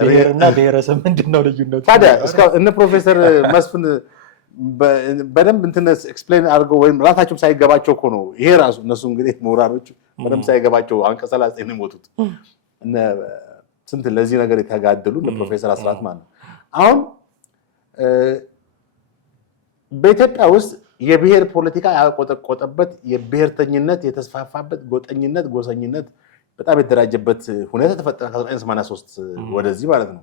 ብሔርና ብሔረሰብ ምንድነው ልዩነቱ? ታዲያ እነ ፕሮፌሰር መስፍን በደንብ እንትን ኤክስፕሌን አድርገው ወይም ራሳቸው ሳይገባቸው እኮ ነው ይሄ ራሱ እነሱ እንግዲህ ምሁራኖች በደንብ ሳይገባቸው አንቀጽ 19 ነው የሞቱት። ስንት ለዚህ ነገር የተጋደሉ እነ ፕሮፌሰር አስራት ማለት ነው። አሁን በኢትዮጵያ ውስጥ የብሔር ፖለቲካ ያቆጠቆጠበት የብሔርተኝነት የተስፋፋበት ጎጠኝነት፣ ጎሰኝነት በጣም የተደራጀበት ሁኔታ ተፈጠረ ከ1983 ወደዚህ ማለት ነው።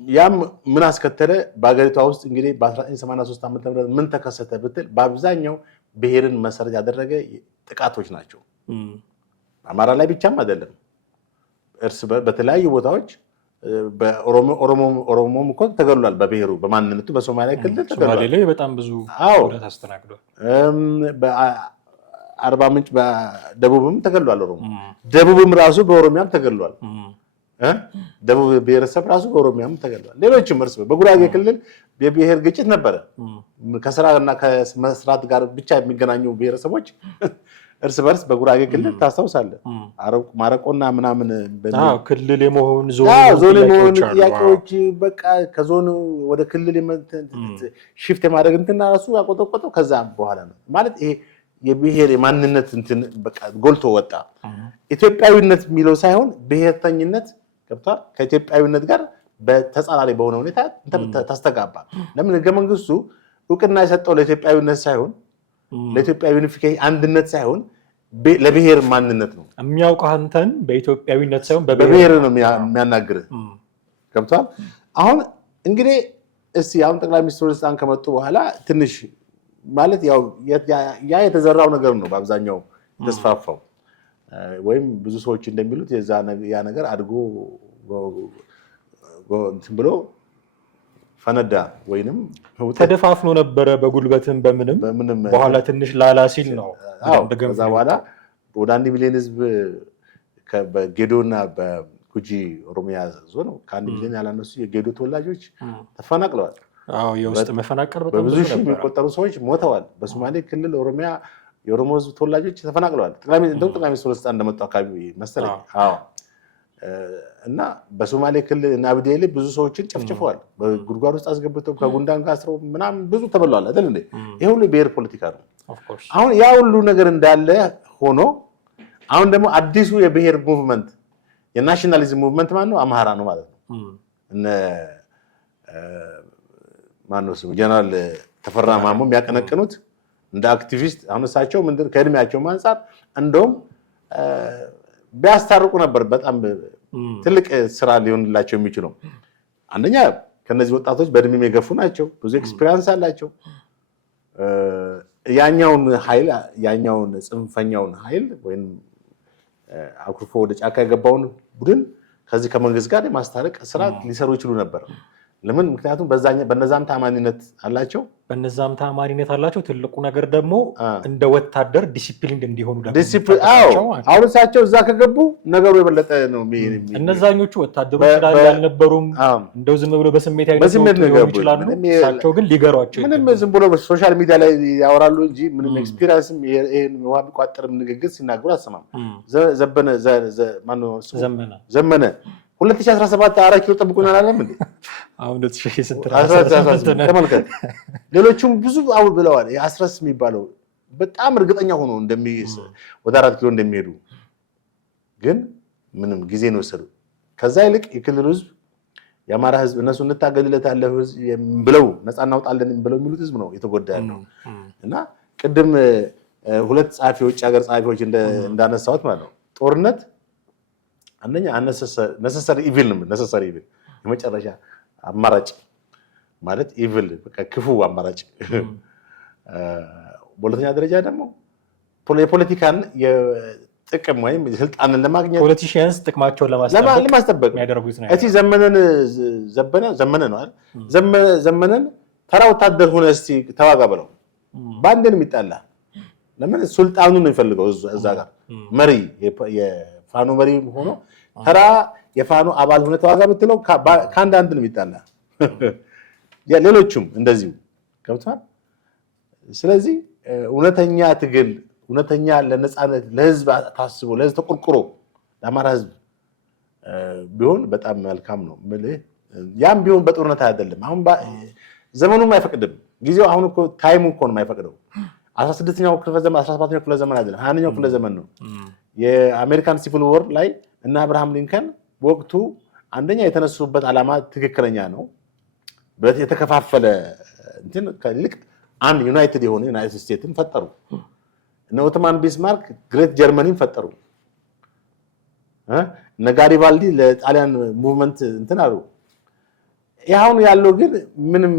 ያም ምን አስከተለ? በአገሪቷ ውስጥ እንግዲህ በ1983 ዓ.ም ምን ተከሰተ ብትል በአብዛኛው ብሔርን መሰረት ያደረገ ጥቃቶች ናቸው። አማራ ላይ ብቻም አይደለም፣ በተለያዩ ቦታዎች ኦሮሞም እኮ ተገሏል። በብሔሩ በማንነቱ በሶማሊያ ክልል ተገሏል። ሶማሌ ላይ በጣም ብዙ ጉዳት አስተናግዷል። በአርባ ምንጭ በደቡብም ተገሏል። ኦሮሞ ደቡብም ራሱ በኦሮሚያም ተገሏል። ደቡብ ብሔረሰብ ራሱ በኦሮሚያም ተገሏል። ሌሎችም እርስ በጉራጌ ክልል የብሔር ግጭት ነበረ። ከስራና ከመስራት ጋር ብቻ የሚገናኙ ብሔረሰቦች እርስ በርስ በጉራጌ ክልል ታስታውሳለህ። ማረቆና ምናምን ክልል የመሆን ዞን የመሆን ጥያቄዎች በቃ ከዞን ወደ ክልል ሽፍት የማድረግ እንትን ራሱ ያቆጠቆጠው ከዛ በኋላ ነው ማለት ይሄ የብሔር የማንነት እንትን በቃ ጎልቶ ወጣ። ኢትዮጵያዊነት የሚለው ሳይሆን ብሔርተኝነት ገብቷል። ከኢትዮጵያዊነት ጋር በተጻራሪ በሆነ ሁኔታ ተስተጋባ። ለምን ህገ መንግስቱ እውቅና የሰጠው ለኢትዮጵያዊነት ሳይሆን ለኢትዮጵያ ዩኒፊኬሽን አንድነት ሳይሆን ለብሔር ማንነት ነው። የሚያውቀው አንተን በኢትዮጵያዊነት ሳይሆን በብሔር ነው የሚያናግርህ። ገብቷል። አሁን እንግዲህ እስቲ አሁን ጠቅላይ ሚኒስትሩ ስልጣን ከመጡ በኋላ ትንሽ ማለት ያው ያ የተዘራው ነገር ነው በአብዛኛው የተስፋፋው ወይም ብዙ ሰዎች እንደሚሉት ያ ነገር አድጎ እንትን ብሎ ፈነዳ ወይንም ተደፋፍኖ ነበረ በጉልበትም በምንም በኋላ ትንሽ ላላ ሲል ነው። ከዛ በኋላ ወደ 1 ሚሊዮን ህዝብ በጌዶና በጉጂ ኦሮሚያ ዞን ከ1 ሚሊዮን ያላነሱ የጌዶ ተወላጆች ተፈናቅለዋል። የውስጥ መፈናቀል በብዙ ሺህ የሚቆጠሩ ሰዎች ሞተዋል። በሶማሌ ክልል ኦሮሚያ የኦሮሞ ህዝብ ተወላጆች ተፈናቅለዋል። ጠቅላይ ሚኒስትሩ ስልጣን እንደመጡ አካባቢ መሰለኝ። እና በሶማሌ ክልል እና አብዲያ ላይ ብዙ ሰዎችን ጨፍጭፈዋል። በጉድጓድ ውስጥ አስገብተው ከጉንዳን ጋር አስረው ምናምን ብዙ ተበሏል አይደል እንዴ? ይሄ ሁሉ የብሔር ፖለቲካ ነው። አሁን ያ ሁሉ ነገር እንዳለ ሆኖ አሁን ደግሞ አዲሱ የብሔር ሙቭመንት የናሽናሊዝም ሙቭመንት ማን ነው? አማራ ነው ማለት ነው። እነ ማነው ስሙ ጀነራል ተፈራ ማሞ የሚያቀነቅኑት እንደ አክቲቪስት አሁን እሳቸው ምንድን ከእድሜያቸው አንፃር እንደውም ቢያስታርቁ ነበር በጣም ትልቅ ስራ ሊሆንላቸው የሚችለው። አንደኛ ከነዚህ ወጣቶች በእድሜም የገፉ ናቸው፣ ብዙ ኤክስፒሪየንስ አላቸው። ያኛውን ጽንፈኛውን ኃይል ወይም አኩርፎ ወደ ጫካ የገባውን ቡድን ከዚህ ከመንግስት ጋር የማስታረቅ ስራ ሊሰሩ ይችሉ ነበር። ለምን? ምክንያቱም በነዛም ታማኝነት አላቸው። ትልቁ ነገር ደግሞ እንደ ወታደር ዲሲፕሊን እንዲሆኑ አሁን እሳቸው እዛ ከገቡ ነገሩ የበለጠ ነው። እነዛኞቹ ወታደሮች ያልነበሩም እንደው ዝም ብሎ በስሜት ይችላሉ። እሳቸው ግን ሊገሯቸው ምንም ዝም ብሎ በሶሻል ሚዲያ ላይ ያወራሉ እንጂ ምንም ኤክስፒሪየንስም ይሄን ውሃ ቢቋጠርም ንግግር ሲናገሩ አሰማም። ዘመነ 2017 4 ኪሎ ጠብቁናል አለም እንዴ? አሁን 2017 ተመልከት። ሌሎቹም ብዙ አውል ብለዋል። የአስረስ የሚባለው በጣም እርግጠኛ ሆኖ ወደ 4 ኪሎ እንደሚሄዱ ግን ምንም ጊዜ ነው ወሰዱ። ከዛ ይልቅ የክልሉ ህዝብ የአማራ ህዝብ እነሱ እንታገልለታለን ብለው ነፃ እናውጣለን ብለው የሚሉት ህዝብ ነው የተጎዳ ያለው። እና ቅድም ሁለት ጸሐፊዎች የሀገር ጸሐፊዎች እንዳነሳሁት ማለት ነው ጦርነት አንደኛ ነሰሰሪ ኢቪል ነው። ነሰሰሪ ኢቪል የመጨረሻ አማራጭ ማለት ኢቪል በቃ ክፉ አማራጭ። በሁለተኛ ደረጃ ደግሞ የፖለቲካን የጥቅም ወይም ስልጣንን ለማግኘት ፖለቲሽያንስ ጥቅማቸውን ለማስጠበቅ የሚያደርጉት ነው። እቺ ዘመነ ነው አይደል? ዘመነን ተራ ወታደር ሆነ እስቲ ተዋጋ ብለው በአንድ ነው የሚጣላ። ለምን? ስልጣኑን ነው የሚፈልገው እዛ ጋር መሪ የፋኖ መሪ ሆኖ ተራ የፋኖ አባል ሆነ ተዋጋ ብትለው ከአንድ ነው የሚጣላ። ሌሎቹም እንደዚሁ ገብቷል። ስለዚህ እውነተኛ ትግል እውነተኛ ለነፃነት ለህዝብ ታስቦ ለህዝብ ተቆርቆሮ ለአማራ ህዝብ ቢሆን በጣም መልካም ነው። ያም ቢሆን በጦርነት አይደለም። አሁን ዘመኑም አይፈቅድም። ጊዜው አሁን እኮ ታይሙ እኮ ነው የማይፈቅደው። 16ኛው ክፍለ ዘመን 17ኛው ክፍለ ዘመን አይደለም 20ኛው ክፍለ ዘመን ነው። የአሜሪካን ሲቪል ወር ላይ እና አብርሃም ሊንከን በወቅቱ አንደኛ የተነሱበት ዓላማ ትክክለኛ ነው። የተከፋፈለ እንትን ከልክ አንድ ዩናይትድ የሆነ ዩናይትድ ስቴትስን ፈጠሩ። እነ ኦቶማን ቢስማርክ ግሬት ጀርመኒን ፈጠሩ። እነ ጋሪባልዲ ለጣሊያን ሙቭመንት እንትን አሉ። ያሁን ያለው ግን ምንም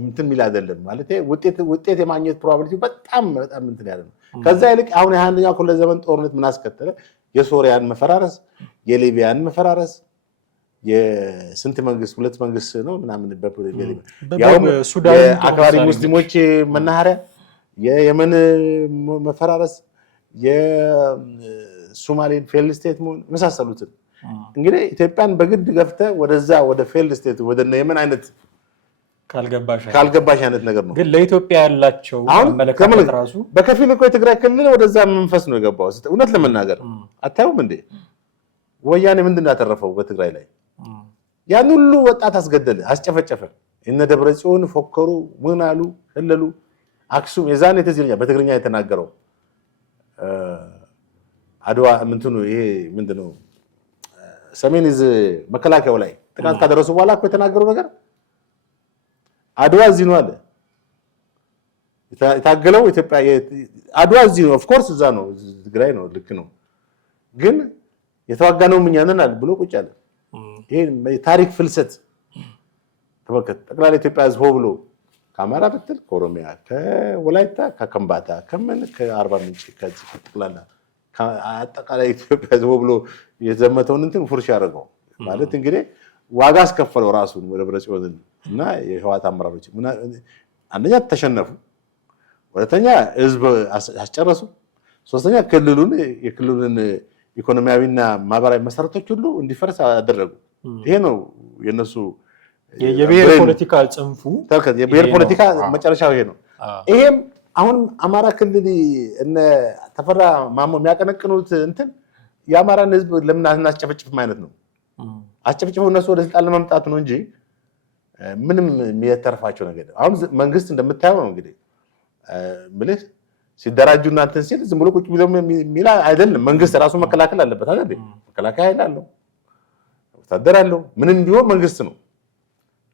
እንትን ሚል አይደለም ማለት ውጤት የማግኘት ፕሮባቢሊቲ በጣም እንትን ያለ ነው። ከዛ ይልቅ አሁን የ21ኛው ክፍለ ዘመን ጦርነት ምን አስከተለ? የሶሪያን መፈራረስ፣ የሊቢያን መፈራረስ፣ የስንት መንግስት 2 መንግስት ነው ምናምን ያውም የአክራሪ ሙስሊሞች መናኸሪያ፣ የየመን መፈራረስ፣ የሶማሌን ፌልድ ስቴት መሆን መሳሰሉትን እንግዲህ ኢትዮጵያን በግድ ገፍተ ወደዛ ወደ ፌልድ ስቴት ወደ የመን አይነት ካልገባሽ አይነት ነገር ነው። ግን ለኢትዮጵያ ያላቸው አመለካከት ራሱ በከፊል እኮ የትግራይ ክልል ወደዛ መንፈስ ነው የገባው። እውነት ለመናገር አታዩም እንዴ? ወያኔ ምንድን ነው ያተረፈው በትግራይ ላይ? ያን ሁሉ ወጣት አስገደለ፣ አስጨፈጨፈ። እነ ደብረ ጽዮን ፎከሩ፣ ምን አሉ፣ ህለሉ። አክሱም የዛኔ ትዝ ይለኛል በትግርኛ የተናገረው አድዋ ምንትኑ ይሄ ምንድነው ሰሜን እዝ መከላከያው ላይ ጥቃት ካደረሱ በኋላ እኮ የተናገረው ነገር አድዋ እዚህ ነው አለ። የታገለው ኢትዮጵያ አድዋ እዚህ ነው። ኦፍ ኮርስ እዛ ነው፣ ትግራይ ነው፣ ልክ ነው። ግን የተዋጋነው እኛ ነን አለ ብሎ ቁጭ አለ። ይሄ ታሪክ ፍልሰት ተመልከት። ጠቅላላ ኢትዮጵያ ህዝብ ብሎ ከአማራ ብትል ከኦሮሚያ፣ ከወላይታ፣ ከከምባታ፣ ከምን ከአርባ ምንጭ ከዚህ ጠቅላላ አጠቃላይ ኢትዮጵያ ህዝብ ብሎ የዘመተውን እንትን ፉርሽ ያደረገው ማለት እንግዲህ ዋጋ አስከፈለው ራሱን ደብረ ጽዮንን እና የህወሓት አመራሮች አንደኛ ተሸነፉ፣ ሁለተኛ ህዝብ አስጨረሱ፣ ሶስተኛ የክልሉን ኢኮኖሚያዊና ማህበራዊ መሰረቶች ሁሉ እንዲፈርስ አደረጉ። ይሄ ነው የነሱ የብሔር ፖለቲካ ጽንፉ። የብሔር ፖለቲካ መጨረሻው ይሄ ነው። ይሄም አሁን አማራ ክልል እነ ተፈራ ማሞ የሚያቀነቅኑት እንትን የአማራን ህዝብ ለምን እናስጨፈጭፍም አይነት ነው። አስጨፍጭፈው እነሱ ወደ ስልጣን ለመምጣት ነው እንጂ ምንም የሚያተርፋቸው ነገር አሁን መንግስት እንደምታየው ነው እንግዲህ ምልህ ሲደራጁ እና እንትን ሲል ዝም ብሎ ቁጭ ብሎ የሚላ አይደለም። መንግስት ራሱ መከላከል አለበት አይደል? መከላከያ ኃይል አለው፣ ወታደር አለው። ምንም ቢሆን መንግስት ነው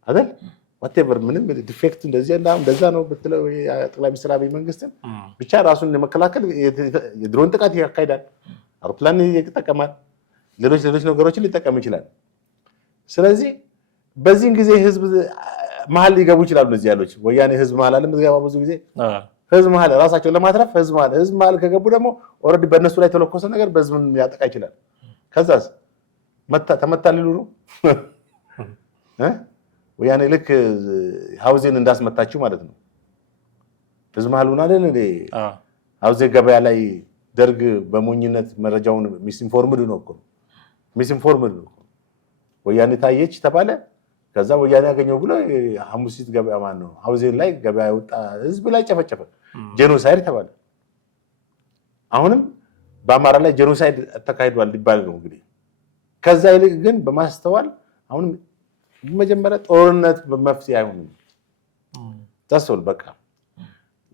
አይደል? whatever ምንም ዲፌክት እንደዚህ እና እንደዛ ነው ብትለው ጠቅላይ ሚኒስትር አብይ መንግስትን ብቻ ራሱን ለመከላከል የድሮን ጥቃት ያካሂዳል፣ አውሮፕላን ይጠቀማል፣ ሌሎች ነገሮችን ሊጠቀም ይችላል። ስለዚህ በዚህን ጊዜ ህዝብ መሀል ሊገቡ ይችላሉ። እዚህ ያሉት ወያኔ ህዝብ መሀል አለ ምትገባ ብዙ ጊዜ ህዝብ መሀል ራሳቸውን ለማትረፍ ህዝብ መሀል ከገቡ ደግሞ ኦልሬዲ በእነሱ ላይ ተለኮሰ ነገር በህዝብን ሊያጠቃ ይችላል። ከዛስ ተመታ ሊሉ ነው ወያኔ ልክ ሀውዜን እንዳስመታችሁ ማለት ነው። ህዝብ መሀል ሆነ አይደል እንዴ? ሀውዜ ገበያ ላይ ደርግ በሞኝነት መረጃውን ሚስኢንፎርምድ ነው እኮ ሚስኢንፎርምድ ነው። ወያኔ ታየች ተባለ። ከዛ ወያኔ ያገኘው ብሎ ሐሙሲት ገበያ ማን ነው ሀውዜን ላይ ገበያ ወጣ፣ ህዝብ ላይ ጨፈጨፈ፣ ጄኖሳይድ ተባለ። አሁንም በአማራ ላይ ጄኖሳይድ ተካሂዷል ሊባል ነው እንግዲህ። ከዛ ይልቅ ግን በማስተዋል አሁንም መጀመሪያ ጦርነት በመፍትሄ አይሆንም። ታስወል በቃ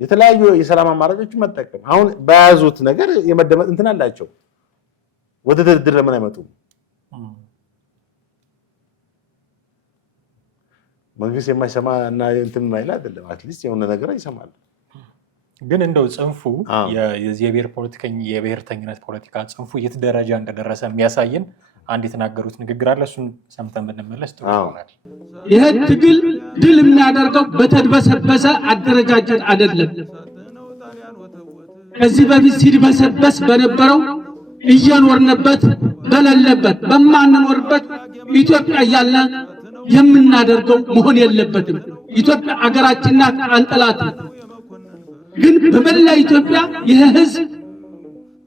የተለያዩ የሰላም አማራጮች መጠቀም። አሁን በያዙት ነገር የመደመጥ እንትን አላቸው። ወደ ድርድር ለምን አይመጡም? መንግስት የማይሰማ እና እንትን ማይል አይደለም። አትሊስት የሆነ ነገር ይሰማል። ግን እንደው ጽንፉ የብሔርተኝነት ፖለቲካ ጽንፉ የት ደረጃ እንደደረሰ የሚያሳየን አንድ የተናገሩት ንግግር አለ። እሱን ሰምተን ብንመለስ ጥሩ ይሆናል። ይህ ትግል ድል የሚያደርገው በተድበሰበሰ አደረጃጀት አይደለም። ከዚህ በፊት ሲድበሰበስ በነበረው እየኖርንበት በሌለበት በማንኖርበት ኢትዮጵያ እያለ የምናደርገው መሆን የለበትም። ኢትዮጵያ አገራችን ናት፣ አንጠላትም። ግን በመላ ኢትዮጵያ ይህ ህዝብ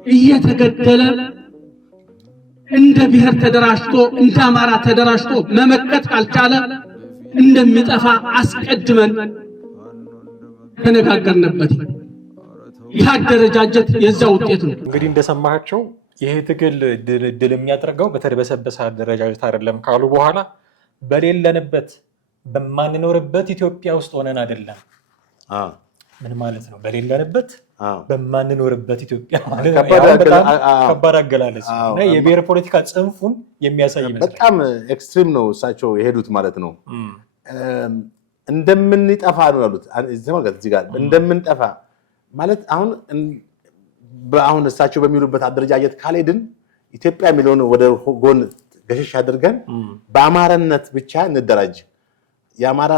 እየተገደለ እንደ ብሔር ተደራጅቶ እንደ አማራ ተደራጅቶ መመከት ካልቻለ እንደሚጠፋ አስቀድመን ተነጋገርንበት። ይህ አደረጃጀት የዛ ውጤት ነው። እንግዲህ እንደሰማቸው ይሄ ትግል ድል የሚያደርገው በተደበሰበሰ አደረጃጀት አይደለም ካሉ በኋላ በሌለንበት በማንኖርበት ኢትዮጵያ ውስጥ ሆነን አይደለም። ምን ማለት ነው? በሌለንበት በማንኖርበት ኢትዮጵያ ማለት ነው። ከባድ አገላለጽ እና የብሔር ፖለቲካ ጽንፉን የሚያሳይ ይመስላል። በጣም ኤክስትሪም ነው እሳቸው የሄዱት ማለት ነው። እንደምንጠፋ ነው ያሉት። እዚህ ጋር እንደምንጠፋ ማለት አሁን እሳቸው በሚሉበት አደረጃጀት ካልሄድን ኢትዮጵያ የሚለውን ወደ ጎን ገሸሽ አድርገን በአማራነት ብቻ እንደራጅ የአማራ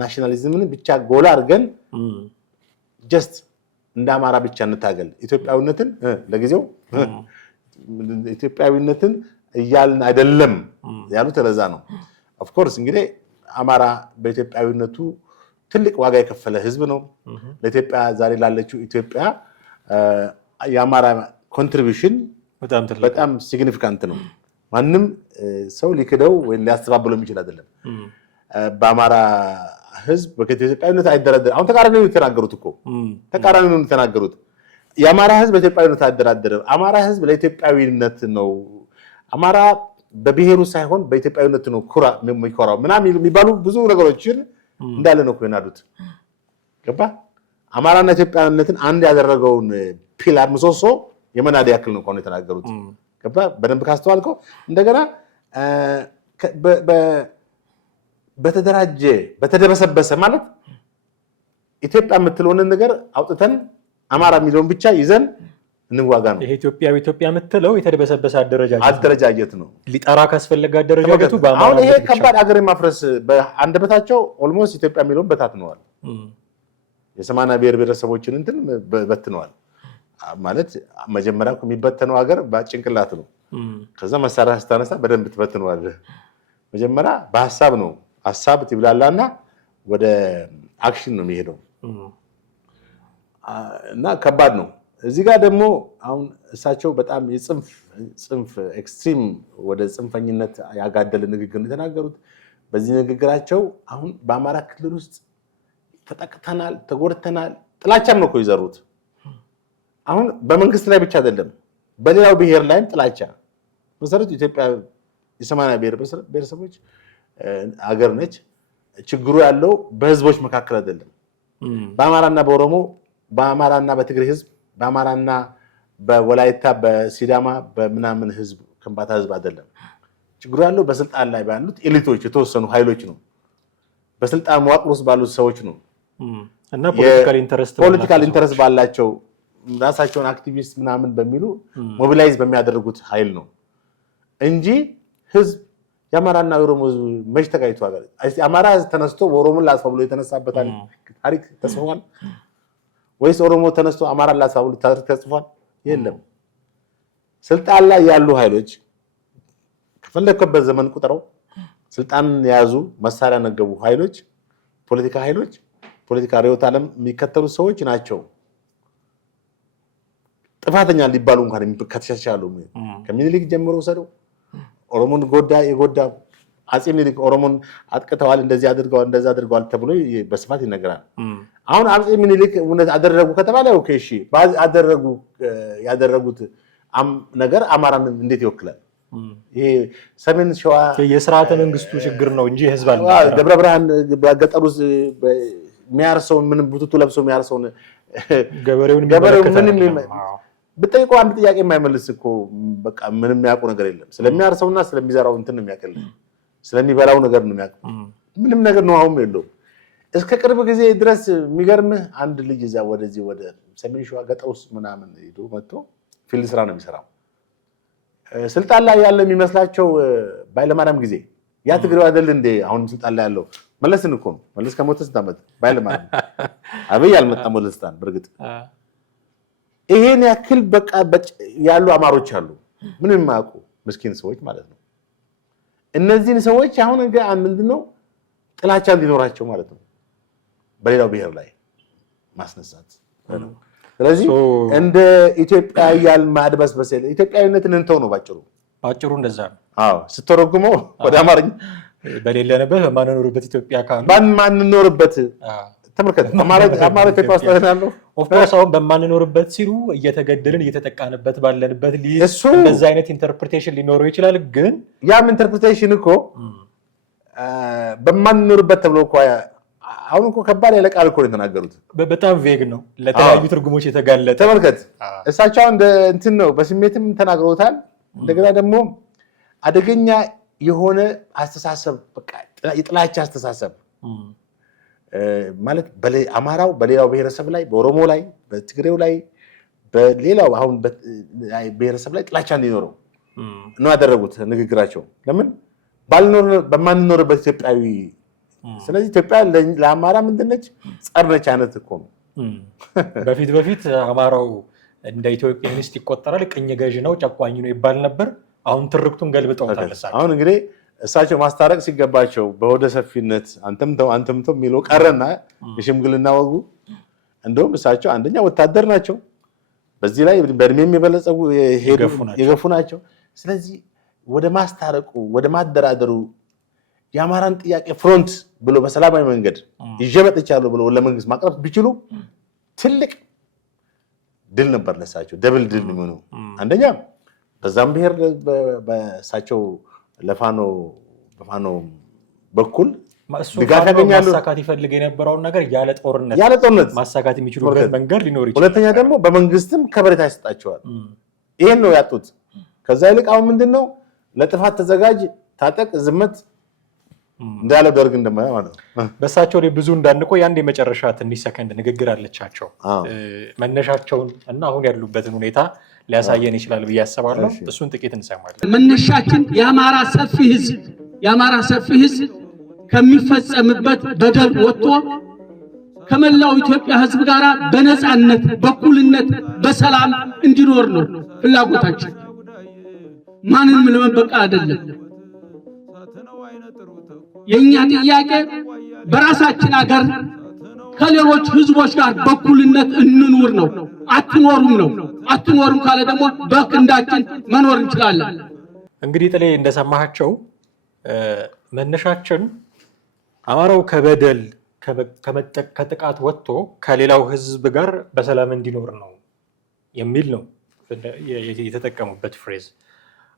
ናሽናሊዝምን ብቻ ጎላ አድርገን ጀስት እንደ አማራ ብቻ እንታገል ኢትዮጵያዊነትን ለጊዜው ኢትዮጵያዊነትን እያልን አይደለም ያሉት ለዛ ነው። ኦፍ ኮርስ እንግዲህ አማራ በኢትዮጵያዊነቱ ትልቅ ዋጋ የከፈለ ህዝብ ነው። ለኢትዮጵያ ዛሬ ላለችው ኢትዮጵያ የአማራ ኮንትሪቢዩሽን በጣም ሲግኒፊካንት ነው። ማንም ሰው ሊክደው ወይ ሊያስተባብለው የሚችል አይደለም። በአማራ ህዝብ በኢትዮጵያዊነት አይደራደር። አሁን ተቃራኒ ነው የተናገሩት እኮ ተቃራኒ ነው የተናገሩት። የአማራ ህዝብ በኢትዮጵያዊነት አይደራደርም። አማራ ህዝብ ለኢትዮጵያዊነት ነው። አማራ በብሔሩ ሳይሆን በኢትዮጵያዊነት ነው የሚኮራው ምናምን የሚባሉ ብዙ ነገሮችን እንዳለ ነው እኮ የናዱት። ገባ? አማራና ኢትዮጵያዊነትን አንድ ያደረገውን ፒላር ምሰሶ የመናድ ያክል ነው እኮ የተናገሩት። ገባ? በደንብ ካስተዋልከው እንደገና በተደራጀ በተደበሰበሰ ማለት ኢትዮጵያ የምትለውን ነገር አውጥተን አማራ የሚለውን ብቻ ይዘን እንዋጋ ነው። ይሄ ኢትዮጵያ የምትለው የተደበሰበሰ አደረጃጀት ነው። ሊጠራ ካስፈለገ አደረጃጀቱ በአማራ አሁን ይሄ ከባድ አገር የማፍረስ በአንደበታቸው ኦልሞስት ኢትዮጵያ የሚለውን በታትነዋል። የሰማንያ ብሔር ብሔረሰቦችን እንትን በትነዋል። ማለት መጀመሪያ የሚበተነው ሀገር በጭንቅላት ነው። ከዛ መሳሪያ ስታነሳ በደንብ ትበትነዋል። መጀመሪያ በሀሳብ ነው። ሀሳብ ትብላላና ወደ አክሽን ነው የሚሄደው እና ከባድ ነው። እዚህ ጋር ደግሞ አሁን እሳቸው በጣም የጽንፍ ኤክስትሪም ወደ ጽንፈኝነት ያጋደለ ንግግር ነው የተናገሩት። በዚህ ንግግራቸው አሁን በአማራ ክልል ውስጥ ተጠቅተናል፣ ተጎድተናል፣ ጥላቻም ነው እኮ ይዘሩት። አሁን በመንግስት ላይ ብቻ አይደለም በሌላው ብሔር ላይም ጥላቻ መሰረቱ። ኢትዮጵያ የሰማንያ ብሔር ብሔረሰቦች አገር ነች። ችግሩ ያለው በህዝቦች መካከል አይደለም። በአማራና በኦሮሞ፣ በአማራና በትግሬ ህዝብ፣ በአማራና በወላይታ፣ በሲዳማ፣ በምናምን ህዝብ ከምባታ ህዝብ አይደለም። ችግሩ ያለው በስልጣን ላይ ባሉት ኤሊቶች የተወሰኑ ኃይሎች ነው። በስልጣን መዋቅር ውስጥ ባሉት ሰዎች ነው እና ፖለቲካል ኢንተረስት ባላቸው ራሳቸውን አክቲቪስት ምናምን በሚሉ ሞቢላይዝ በሚያደርጉት ኃይል ነው እንጂ ህዝብ የአማራና የኦሮሞ ህዝብ መች ተጋይቷል? አማራ ተነስቶ በኦሮሞን ላጥፋ ብሎ የተነሳበት ታሪክ ተጽፏል ወይስ ኦሮሞ ተነስቶ አማራን ላጥፋ ብሎ ታሪክ ተጽፏል? የለም። ስልጣን ላይ ያሉ ኃይሎች ከፈለከበት ዘመን ቁጥረው ስልጣን የያዙ መሳሪያ ነገቡ ኃይሎች፣ ፖለቲካ ርዕዮተ ዓለም የሚከተሉ ሰዎች ናቸው ጥፋተኛ ሊባሉ እንኳን ከተሻሻሉ ከምኒልክ ጀምሮ ወሰደው ኦሮሞን የጎዳ አጼ ምኒልክ ኦሮሞን አጥቅተዋል፣ እንደዚህ አድርገዋል ተብሎ በስፋት ይነገራል። አሁን አጼ ምኒልክ እውነት አደረጉ ከተባለ ኦኬ እሺ፣ ያደረጉት ነገር አማራን እንዴት ይወክላል? ይሄ ሰሜን ሸዋ የሥርዓተ መንግስቱ ችግር ነው እንጂ ህዝብ አለ። ደብረ ብርሃን በገጠሩ የሚያርሰውን ምንም ቡቱቱ ለብሶ የሚያርሰውን ገበሬውን ምንም ብጠይቀው አንድ ጥያቄ የማይመልስ እኮ በቃ ምንም የሚያውቁ ነገር የለም። ስለሚያርሰውና ስለሚዘራው እንትን ነው የሚያውቅል፣ ስለሚበላው ነገር ነው የሚያውቁ። ምንም ነገር ነው አሁን የለውም። እስከ ቅርብ ጊዜ ድረስ የሚገርምህ አንድ ልጅ እዛ ወደዚህ ወደ ሰሜን ሸዋ ገጠር ውስጥ ምናምን ሄዶ መጥቶ ፊልድ ስራ ነው የሚሰራው። ስልጣን ላይ ያለ የሚመስላቸው ባይለማርያም ጊዜ ያ ትግሬው አይደል እንዴ አሁን ስልጣን ላይ ያለው መለስን እኮ ነው። መለስ ከሞተ ስንት ዓመት? ባይለማርያም አብይ አልመጣም ወደ ስልጣን። በእርግጥ ይሄን ያክል በቃ ያሉ አማሮች አሉ፣ ምንም የማያውቁ ምስኪን ሰዎች ማለት ነው። እነዚህን ሰዎች አሁን ምንድነው ጥላቻ እንዲኖራቸው ማለት ነው በሌላው ብሔር ላይ ማስነሳት ነው። ስለዚህ እንደ ኢትዮጵያ ያል ማድበስበስ ኢትዮጵያዊነትን እንተው ነው ባጭሩ እንደዛ ነው። አዎ ስትተረጉመው ወደ አማርኛ በሌለንበት በማንኖርበት ኢትዮጵያ ካሉ በማንኖርበት ተመልከት። አማራ ኢትዮጵያ ውስጥ ያለው ኦፍ ኮርስ አሁን በማንኖርበት ሲሉ እየተገደልን እየተጠቃንበት ባለንበት እንደዛ አይነት ኢንተርፕሪቴሽን ሊኖረው ይችላል። ግን ያም ኢንተርፕሪቴሽን እኮ በማንኖርበት ተብሎ እኮ አሁን እኮ ከባድ ያለ ቃል እኮ ነው የተናገሩት። በጣም ቬግ ነው፣ ለተለያዩ ትርጉሞች የተጋለጠ። ተመልከት እሳቸው እንደ እንትን ነው በስሜትም ተናግረውታል። እንደገና ደግሞ አደገኛ የሆነ አስተሳሰብ በቃ የጥላቻ አስተሳሰብ ማለት አማራው በሌላው ብሔረሰብ ላይ በኦሮሞ ላይ በትግሬው ላይ በሌላው አሁን ብሔረሰብ ላይ ጥላቻ እንዲኖረው ነው ያደረጉት ንግግራቸው። ለምን በማንኖርበት ኢትዮጵያዊ። ስለዚህ ኢትዮጵያ ለአማራ ምንድነች? ጸር ነች አይነት እኮ ነው። በፊት አማራው እንደ ኢትዮጵያኒስት ይቆጠራል፣ ቅኝ ገዥ ነው፣ ጨቋኝ ነው ይባል ነበር። አሁን ትርክቱን ገልብጠውታል። አሁን እንግዲህ እሳቸው ማስታረቅ ሲገባቸው በወደ ሰፊነት አንተምተው የሚለው ቀረና የሽምግልና ወጉ እንደውም እሳቸው አንደኛ ወታደር ናቸው፣ በዚህ ላይ በእድሜም የበለጸጉ የገፉ ናቸው። ስለዚህ ወደ ማስታረቁ ወደ ማደራደሩ የአማራን ጥያቄ ፍሮንት ብሎ በሰላማዊ መንገድ ይዤ መጥቻለሁ ብሎ ለመንግስት ማቅረብ ቢችሉ ትልቅ ድል ነበር ለሳቸው፣ ደብል ድል የሚሆነው። አንደኛ በዛም ብሔር በሳቸው በፋኖ በኩል ድጋፍ ያገኛሉ። ማሳካት ይፈልግ የነበረውን ነገር ያለ ጦርነት ማሳካት የሚችሉበት መንገድ ሊኖር ይችላል። ሁለተኛ ደግሞ በመንግስትም ከበሬታ ይሰጣቸዋል። ይሄን ነው ያጡት። ከዛ ይልቅ አሁን ምንድነው ለጥፋት ተዘጋጅ፣ ታጠቅ፣ ዝመት እንዳለው ደርግ እንደማያ ማለት ነው። በእሳቸው ላይ ብዙ እንዳንቆይ አንድ የመጨረሻ ትንሽ ሰከንድ ንግግር አለቻቸው። መነሻቸውን እና አሁን ያሉበትን ሁኔታ ሊያሳየን ይችላል ብዬ አስባለሁ። እሱን ጥቂት እንሰማለን። መነሻችን የአማራ ሰፊ ህዝብ ከሚፈጸምበት በደል ወጥቶ ከመላው ኢትዮጵያ ህዝብ ጋር በነፃነት በኩልነት በሰላም እንዲኖር ነው ፍላጎታችን። ማንንም ለመበቃ አይደለም። የኛ ጥያቄ በራሳችን ሀገር ከሌሎች ህዝቦች ጋር በኩልነት እንኑር ነው። አትኖሩም ካለ ደግሞ በክንዳችን መኖር እንችላለን። እንግዲህ ጥሌ እንደሰማቸው መነሻችን አማራው ከበደል ከጥቃት ወጥቶ ከሌላው ህዝብ ጋር በሰላም እንዲኖር ነው የሚል ነው የተጠቀሙበት ፍሬዝ።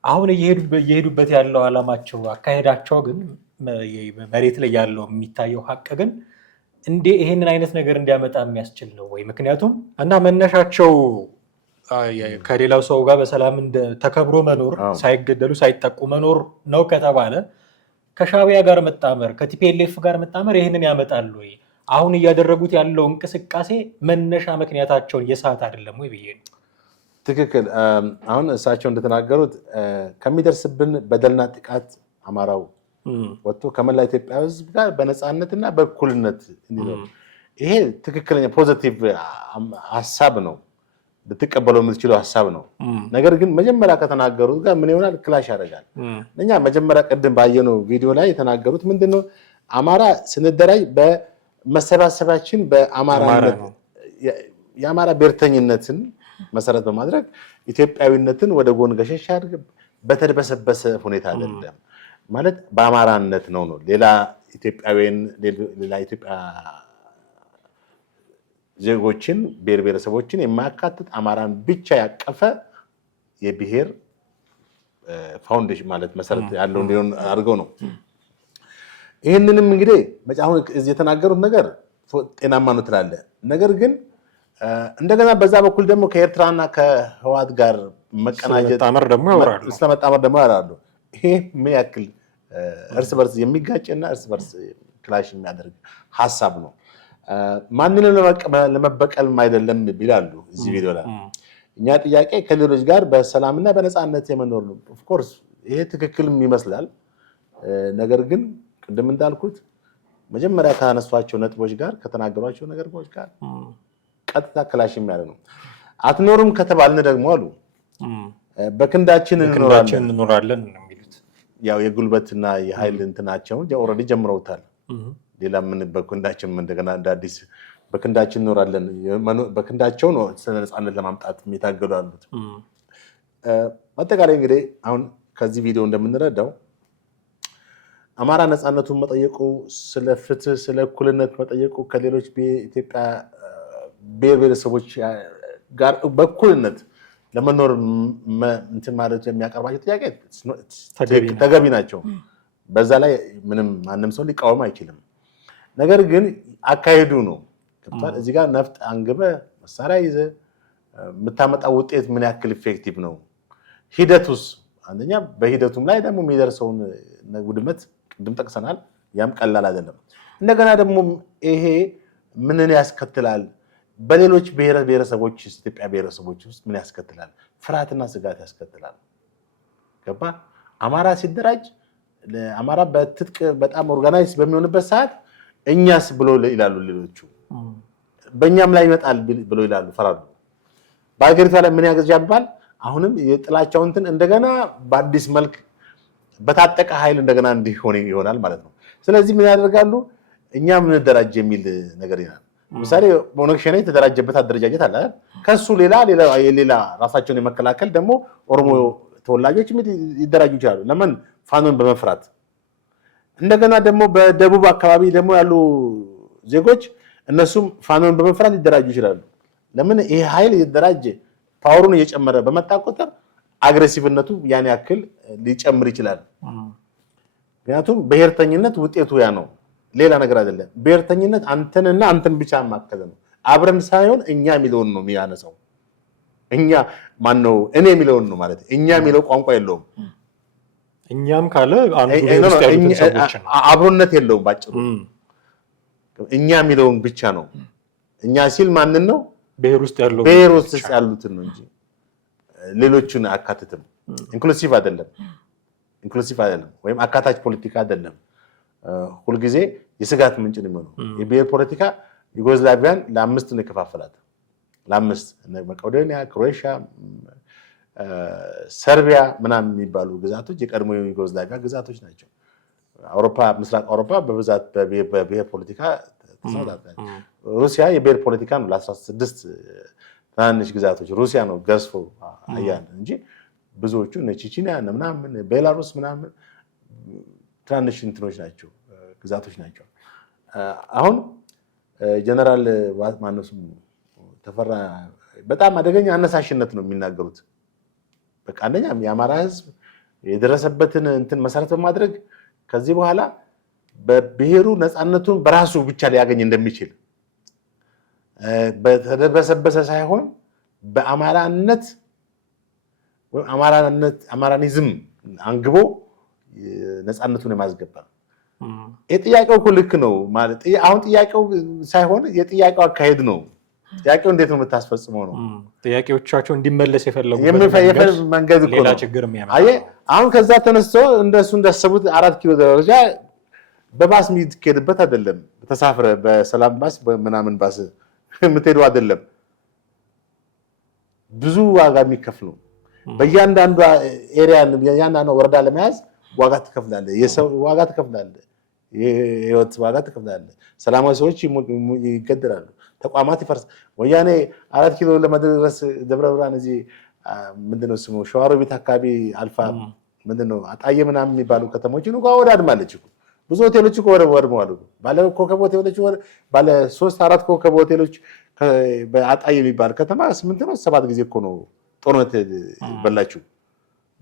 አሁን እየሄዱበት ያለው ዓላማቸው አካሄዳቸው ግን መሬት ላይ ያለው የሚታየው ሀቅ ግን ይሄንን አይነት ነገር እንዲያመጣ የሚያስችል ነው ወይ? ምክንያቱም እና መነሻቸው ከሌላው ሰው ጋር በሰላም ተከብሮ መኖር፣ ሳይገደሉ ሳይጠቁ መኖር ነው ከተባለ ከሻዕቢያ ጋር መጣመር፣ ከቲፒኤልኤፍ ጋር መጣመር ይህንን ያመጣል ወይ? አሁን እያደረጉት ያለው እንቅስቃሴ መነሻ ምክንያታቸውን የሳት አይደለም ወይ ብዬ ነው። ትክክል። አሁን እሳቸው እንደተናገሩት ከሚደርስብን በደልና ጥቃት አማራው ወጥቶ ከመላ ኢትዮጵያ ህዝብ ጋር በነፃነትና በእኩልነት እንዲኖር፣ ይሄ ትክክለኛ ፖዚቲቭ ሀሳብ ነው፣ ልትቀበለው የምትችለው ሀሳብ ነው። ነገር ግን መጀመሪያ ከተናገሩት ጋር ምን ይሆናል? ክላሽ ያደርጋል። እኛ መጀመሪያ ቅድም ባየነው ቪዲዮ ላይ የተናገሩት ምንድነው? አማራ ስንደራጅ በመሰባሰባችን በአማራነት የአማራ ብሔርተኝነትን መሰረት በማድረግ ኢትዮጵያዊነትን ወደ ጎን ገሸሽ አድርግ በተደበሰበሰ ሁኔታ አይደለም ማለት በአማራነት ነው። ሌላ ኢትዮጵያዊን ሌላ ኢትዮጵያ ዜጎችን ብሔር ብሔረሰቦችን የማያካትት አማራን ብቻ ያቀፈ የብሔር ፋውንዴሽን ማለት መሰረት ያለው እንዲሆን አድርገው ነው። ይህንንም እንግዲህ አሁን እዚህ የተናገሩት ነገር ጤናማ ነው ትላለ። ነገር ግን እንደገና በዛ በኩል ደግሞ ከኤርትራና ከህወሓት ጋር መቀናጀት ስለመጣመር ደግሞ ያወራሉ። ይሄ ምን ያክል እርስ በርስ የሚጋጭና እርስ በርስ ክላሽ የሚያደርግ ሀሳብ ነው። ማንንም ለመበቀል አይደለም ይላሉ እዚህ ቪዲዮ ላይ። እኛ ጥያቄ ከሌሎች ጋር በሰላምና በነፃነት የመኖር ነው። ኦፍኮርስ ይሄ ትክክልም ይመስላል። ነገር ግን ቅድም እንዳልኩት መጀመሪያ ካነሷቸው ነጥቦች ጋር ከተናገሯቸው ነገሮች ጋር ቀጥታ ክላሽ የሚያደርግ ነው። አትኖሩም ከተባልን ደግሞ አሉ በክንዳችን እንኖራለን ነው የሚሉት። ያው የጉልበትና የኃይል እንትናቸውን ኦልሬዲ ጀምረውታል። ሌላ ምን በክንዳችን እንደገና እንደ አዲስ በክንዳችን እንኖራለን። በክንዳቸው ነው ስለ ነፃነት ለማምጣት የሚታገሉ አሉት። አጠቃላይ እንግዲህ አሁን ከዚህ ቪዲዮ እንደምንረዳው አማራ ነፃነቱን መጠየቁ፣ ስለ ፍትህ፣ ስለ እኩልነት መጠየቁ ከሌሎች ኢትዮጵያ ብሔር ብሔረሰቦች ጋር በእኩልነት ለመኖር እንትን ማለት የሚያቀርባቸው ጥያቄ ተገቢ ናቸው። በዛ ላይ ምንም ማንም ሰው ሊቃወም አይችልም። ነገር ግን አካሄዱ ነው። እዚህ ጋር ነፍጥ አንግበ መሳሪያ ይዘ የምታመጣው ውጤት ምን ያክል ኢፌክቲቭ ነው? ሂደቱስ? አንደኛ በሂደቱም ላይ ደግሞ የሚደርሰውን ውድመት ቅድም ጠቅሰናል። ያም ቀላል አይደለም። እንደገና ደግሞ ይሄ ምንን ያስከትላል? በሌሎች ብሔረሰቦች ኢትዮጵያ ብሔረሰቦች ውስጥ ምን ያስከትላል? ፍርሃትና ስጋት ያስከትላል። ገባ? አማራ ሲደራጅ አማራ በትጥቅ በጣም ኦርጋናይዝ በሚሆንበት ሰዓት እኛስ ብሎ ይላሉ ሌሎቹ። በእኛም ላይ ይመጣል ብሎ ይላሉ፣ ፈራሉ። በሀገሪቷ ላይ ምን ያገዛባል? አሁንም የጥላቻው እንትን እንደገና በአዲስ መልክ በታጠቀ ኃይል እንደገና እንዲሆን ይሆናል ማለት ነው። ስለዚህ ምን ያደርጋሉ? እኛ ምን ደራጀ የሚል ነገር ይላል። ለምሳሌ ኦነግ ሸኔ የተደራጀበት አደረጃጀት አለ። ከሱ ሌላ ራሳቸውን የመከላከል ደግሞ ኦሮሞ ተወላጆች ይደራጁ ይችላሉ። ለምን? ፋኖን በመፍራት እንደገና ደግሞ በደቡብ አካባቢ ደግሞ ያሉ ዜጎች እነሱም ፋኖን በመፍራት ሊደራጁ ይችላሉ። ለምን? ይሄ ኃይል ይደራጀ ፓወሩን እየጨመረ በመጣ ቁጥር አግሬሲቭነቱ ያን ያክል ሊጨምር ይችላል። ምክንያቱም ብሔርተኝነት ውጤቱ ያ ነው፣ ሌላ ነገር አይደለም። ብሔርተኝነት አንተንና አንተን ብቻ ማከለ ነው። አብረን ሳይሆን እኛ የሚለውን ነው የሚያነሳው። እኛ ማነው? እኔ የሚለውን ነው ማለት። እኛ የሚለው ቋንቋ የለውም። እኛም ካለ አብሮነት የለውም። ባጭሩ እኛ የሚለውን ብቻ ነው። እኛ ሲል ማንን ነው? ብሔር ውስጥ ያሉትን ነው እንጂ ሌሎችን አካትትም። ኢንክሉሲቭ አይደለም ወይም አካታች ፖለቲካ አይደለም። ሁልጊዜ የስጋት ምንጭ ነው የሚሆነው። የብሔር ፖለቲካ ዩጎዝላቪያን ለአምስት ነው የከፋፈላት። ለአምስት መቄዶኒያ፣ ክሮኤሽያ፣ ሰርቢያ ምናምን የሚባሉ ግዛቶች የቀድሞ ዩጎዝላቪያ ግዛቶች ናቸው። አውሮፓ፣ ምስራቅ አውሮፓ በብዛት በብሔር ፖለቲካ ተሰማርታለች። ሩሲያ የብሔር ፖለቲካ ነው ለ16 ትናንሽ ግዛቶች ሩሲያ ነው ገዝፎ አያለ እንጂ ብዙዎቹ እነ ቼችኒያ ምናምን ቤላሩስ ምናምን ትናንሽ እንትኖች ናቸው፣ ግዛቶች ናቸው። አሁን ጀነራል ማነሱ ተፈራ በጣም አደገኛ አነሳሽነት ነው የሚናገሩት። በቃ አንደኛ የአማራ ሕዝብ የደረሰበትን እንትን መሰረት በማድረግ ከዚህ በኋላ በብሔሩ ነፃነቱን በራሱ ብቻ ሊያገኝ እንደሚችል በተደበሰበሰ ሳይሆን በአማራነት ወይ አማራኒዝም አንግቦ ነፃነቱን የማስገበር የጥያቄው እኮ ልክ ነው ማለት አሁን ጥያቄው ሳይሆን የጥያቄው አካሄድ ነው። ጥያቄው እንዴት ነው የምታስፈጽመው ነው። ጥያቄዎቻቸው እንዲመለስ የፈለጉ መንገድ እኮ ሌላ ነው። ችግር የሚያመጣ አሁን ከዛ ተነስቶ እንደሱ እንዳሰቡት 4 ኪሎ ደረጃ በባስ የሚሄድበት አይደለም። ተሳፍረ በሰላም ባስ በምናምን ባስ የምትሄደው አይደለም። ብዙ ዋጋ የሚከፍለው በእያንዳንዱ ኤሪያን በእያንዳንዱ ወረዳ ለመያዝ ዋጋ ትከፍላለህ። የሰው ዋጋ ትከፍላለህ። የህይወት ዋጋ ትከፍላለህ። ሰላማዊ ሰዎች ይገደላሉ። ተቋማት ይፈርስ። ወያኔ 4 ኪሎ ለመድረስ ደብረ ብርሃን እዚህ ምንድነው ስሙ ሸዋሮቢት አካባቢ አልፋ ምንድነው አጣዬ ምናምን የሚባሉ ከተሞችን እንኳን ወዳድማለች እኮ። ብዙ ሆቴሎች እኮ ወድመዋል። ባለ ኮከብ ሆቴሎች ባለ 3-4 ኮከብ ሆቴሎች በአጣዬ የሚባል ከተማ 8 ነው 7 ጊዜ እኮ ነው ጦርነት በላችሁ።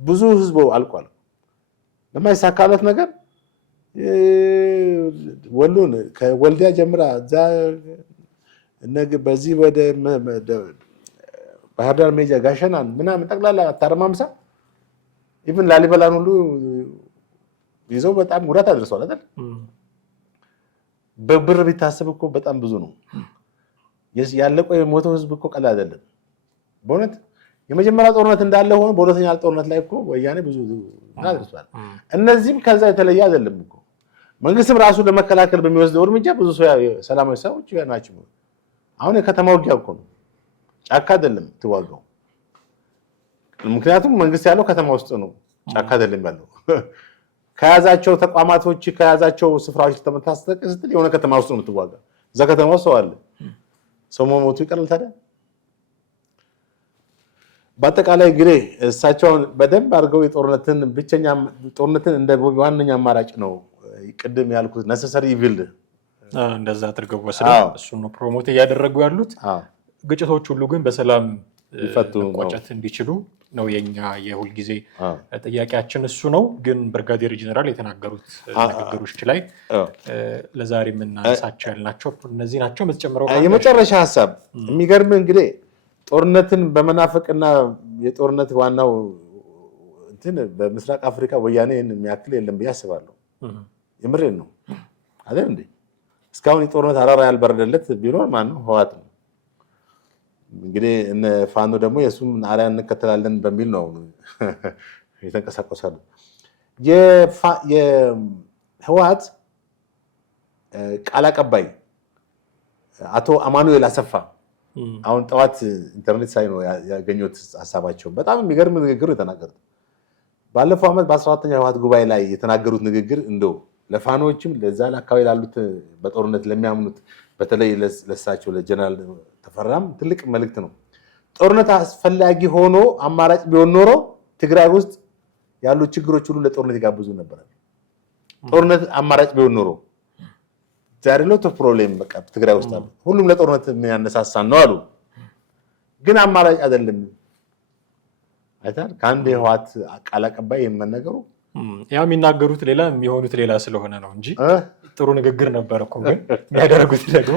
ብዙ ህዝቡ አልቋል። ለማይሳካለት ነገር ወሎን ከወልዲያ ጀምራ እዛ በዚህ ወደ ባህር ዳር ሜጃ ጋሸናን ምናምን ጠቅላላ ታረማምሳ ኢቭን ላሊበላን ሁሉ ይዘው በጣም ጉዳት አድርሰዋል አይደል? በብር ቢታሰብ እኮ በጣም ብዙ ነው። ያለቀው የሞተው ህዝብ እኮ ቀላል አይደለም በእውነት። የመጀመሪያ ጦርነት እንዳለ ሆኖ በሁለተኛ ጦርነት ላይ እኮ ወያኔ ብዙ አድርሷል። እነዚህም ከዛ የተለየ አይደለም እኮ። መንግስትም ራሱ ለመከላከል በሚወስደው እርምጃ ብዙ ሰላማዊ ሰዎች ናቸው። አሁን የከተማ ውጊያ እኮ ነው፣ ጫካ አይደለም ትዋጋው። ምክንያቱም መንግስት ያለው ከተማ ውስጥ ነው፣ ጫካ አይደለም ያለው። ከያዛቸው ተቋማቶች ከያዛቸው ስፍራዎች ተመታስተክ ስትል የሆነ ከተማ ውስጥ ነው የምትዋጋ። እዛ ከተማ ውስጥ ሰው አለ። ሰው መሞቱ ይቀርል ታዲያ? በአጠቃላይ እንግዲህ እሳቸውን በደንብ አድርገው ጦርነትን እንደ ዋነኛ አማራጭ ነው ቅድም ያልኩት ነሰሰሪ ኢቪል እንደዛ አድርገው ወስደው እሱን ነው ፕሮሞት እያደረጉ ያሉት። ግጭቶች ሁሉ ግን በሰላም መቋጨት እንዲችሉ ነው የኛ የሁል ጊዜ ጥያቄያችን እሱ ነው። ግን ብርጋዴር ጀነራል የተናገሩት ንግግሮች ላይ ለዛሬ የምናነሳቸው ያልናቸው እነዚህ ናቸው። የምትጨምረው የመጨረሻ ሀሳብ የሚገርም እንግዲህ ጦርነትን በመናፈቅና የጦርነት ዋናው እንትን በምስራቅ አፍሪካ ወያኔን የሚያክል የለም ብዬ አስባለሁ። የምሬን ነው አይደል እንዴ? እስካሁን የጦርነት አራራ ያልበረደለት ቢኖር ማን ነው? ህወሓት ነው። እንግዲህ እነ ፋኖ ደግሞ የእሱን አርያ እንከተላለን በሚል ነው የተንቀሳቀሳሉ። የህወሓት ቃል አቀባይ አቶ አማኑኤል አሰፋ አሁን ጠዋት ኢንተርኔት ሳይ ነው ያገኙት ሀሳባቸው። በጣም የሚገርም ንግግር የተናገሩት ባለፈው ዓመት በ14ኛው ህወሓት ጉባኤ ላይ የተናገሩት ንግግር እንደው ለፋኖችም ለዛ አካባቢ ላሉት በጦርነት ለሚያምኑት በተለይ ለሳቸው ለጀነራል ተፈራም ትልቅ መልእክት ነው። ጦርነት አስፈላጊ ሆኖ አማራጭ ቢሆን ኖሮ ትግራይ ውስጥ ያሉ ችግሮች ሁሉ ለጦርነት ይጋብዙ ነበር። ጦርነት አማራጭ ቢሆን ኖሮ ዛሬ ሎት ኦፍ ፕሮብሌም በቃ ትግራይ ውስጥ አለ። ሁሉም ለጦርነት የሚያነሳሳን ነው አሉ። ግን አማራጭ አይደለም። አይታል ከአንድ የህወሓት ቃል አቀባይ የምንነገሩ ያው የሚናገሩት ሌላ የሚሆኑት ሌላ ስለሆነ ነው እንጂ ጥሩ ንግግር ነበር እኮ ግን የሚያደርጉት ደግሞ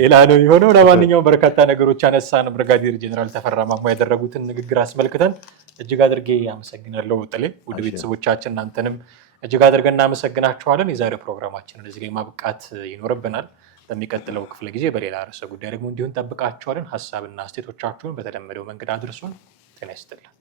ሌላ ነው የሚሆነው። ለማንኛውም በርካታ ነገሮች አነሳን። ብርጋዴር ጄኔራል ተፈራ ማሞ ያደረጉትን ንግግር አስመልክተን እጅግ አድርጌ አመሰግናለሁ። ጥሌ ውድ ቤተሰቦቻችን እናንተንም እጅግ አድርገን እናመሰግናችኋለን። የዛሬው ፕሮግራማችንን እዚህ ላይ ማብቃት ይኖርብናል። በሚቀጥለው ክፍለ ጊዜ በሌላ ርዕሰ ጉዳይ ደግሞ እንዲሁ እንጠብቃችኋለን። ሀሳብና አስተያየቶቻችሁን በተለመደው መንገድ አድርሱን። ጤና ይስጥልን።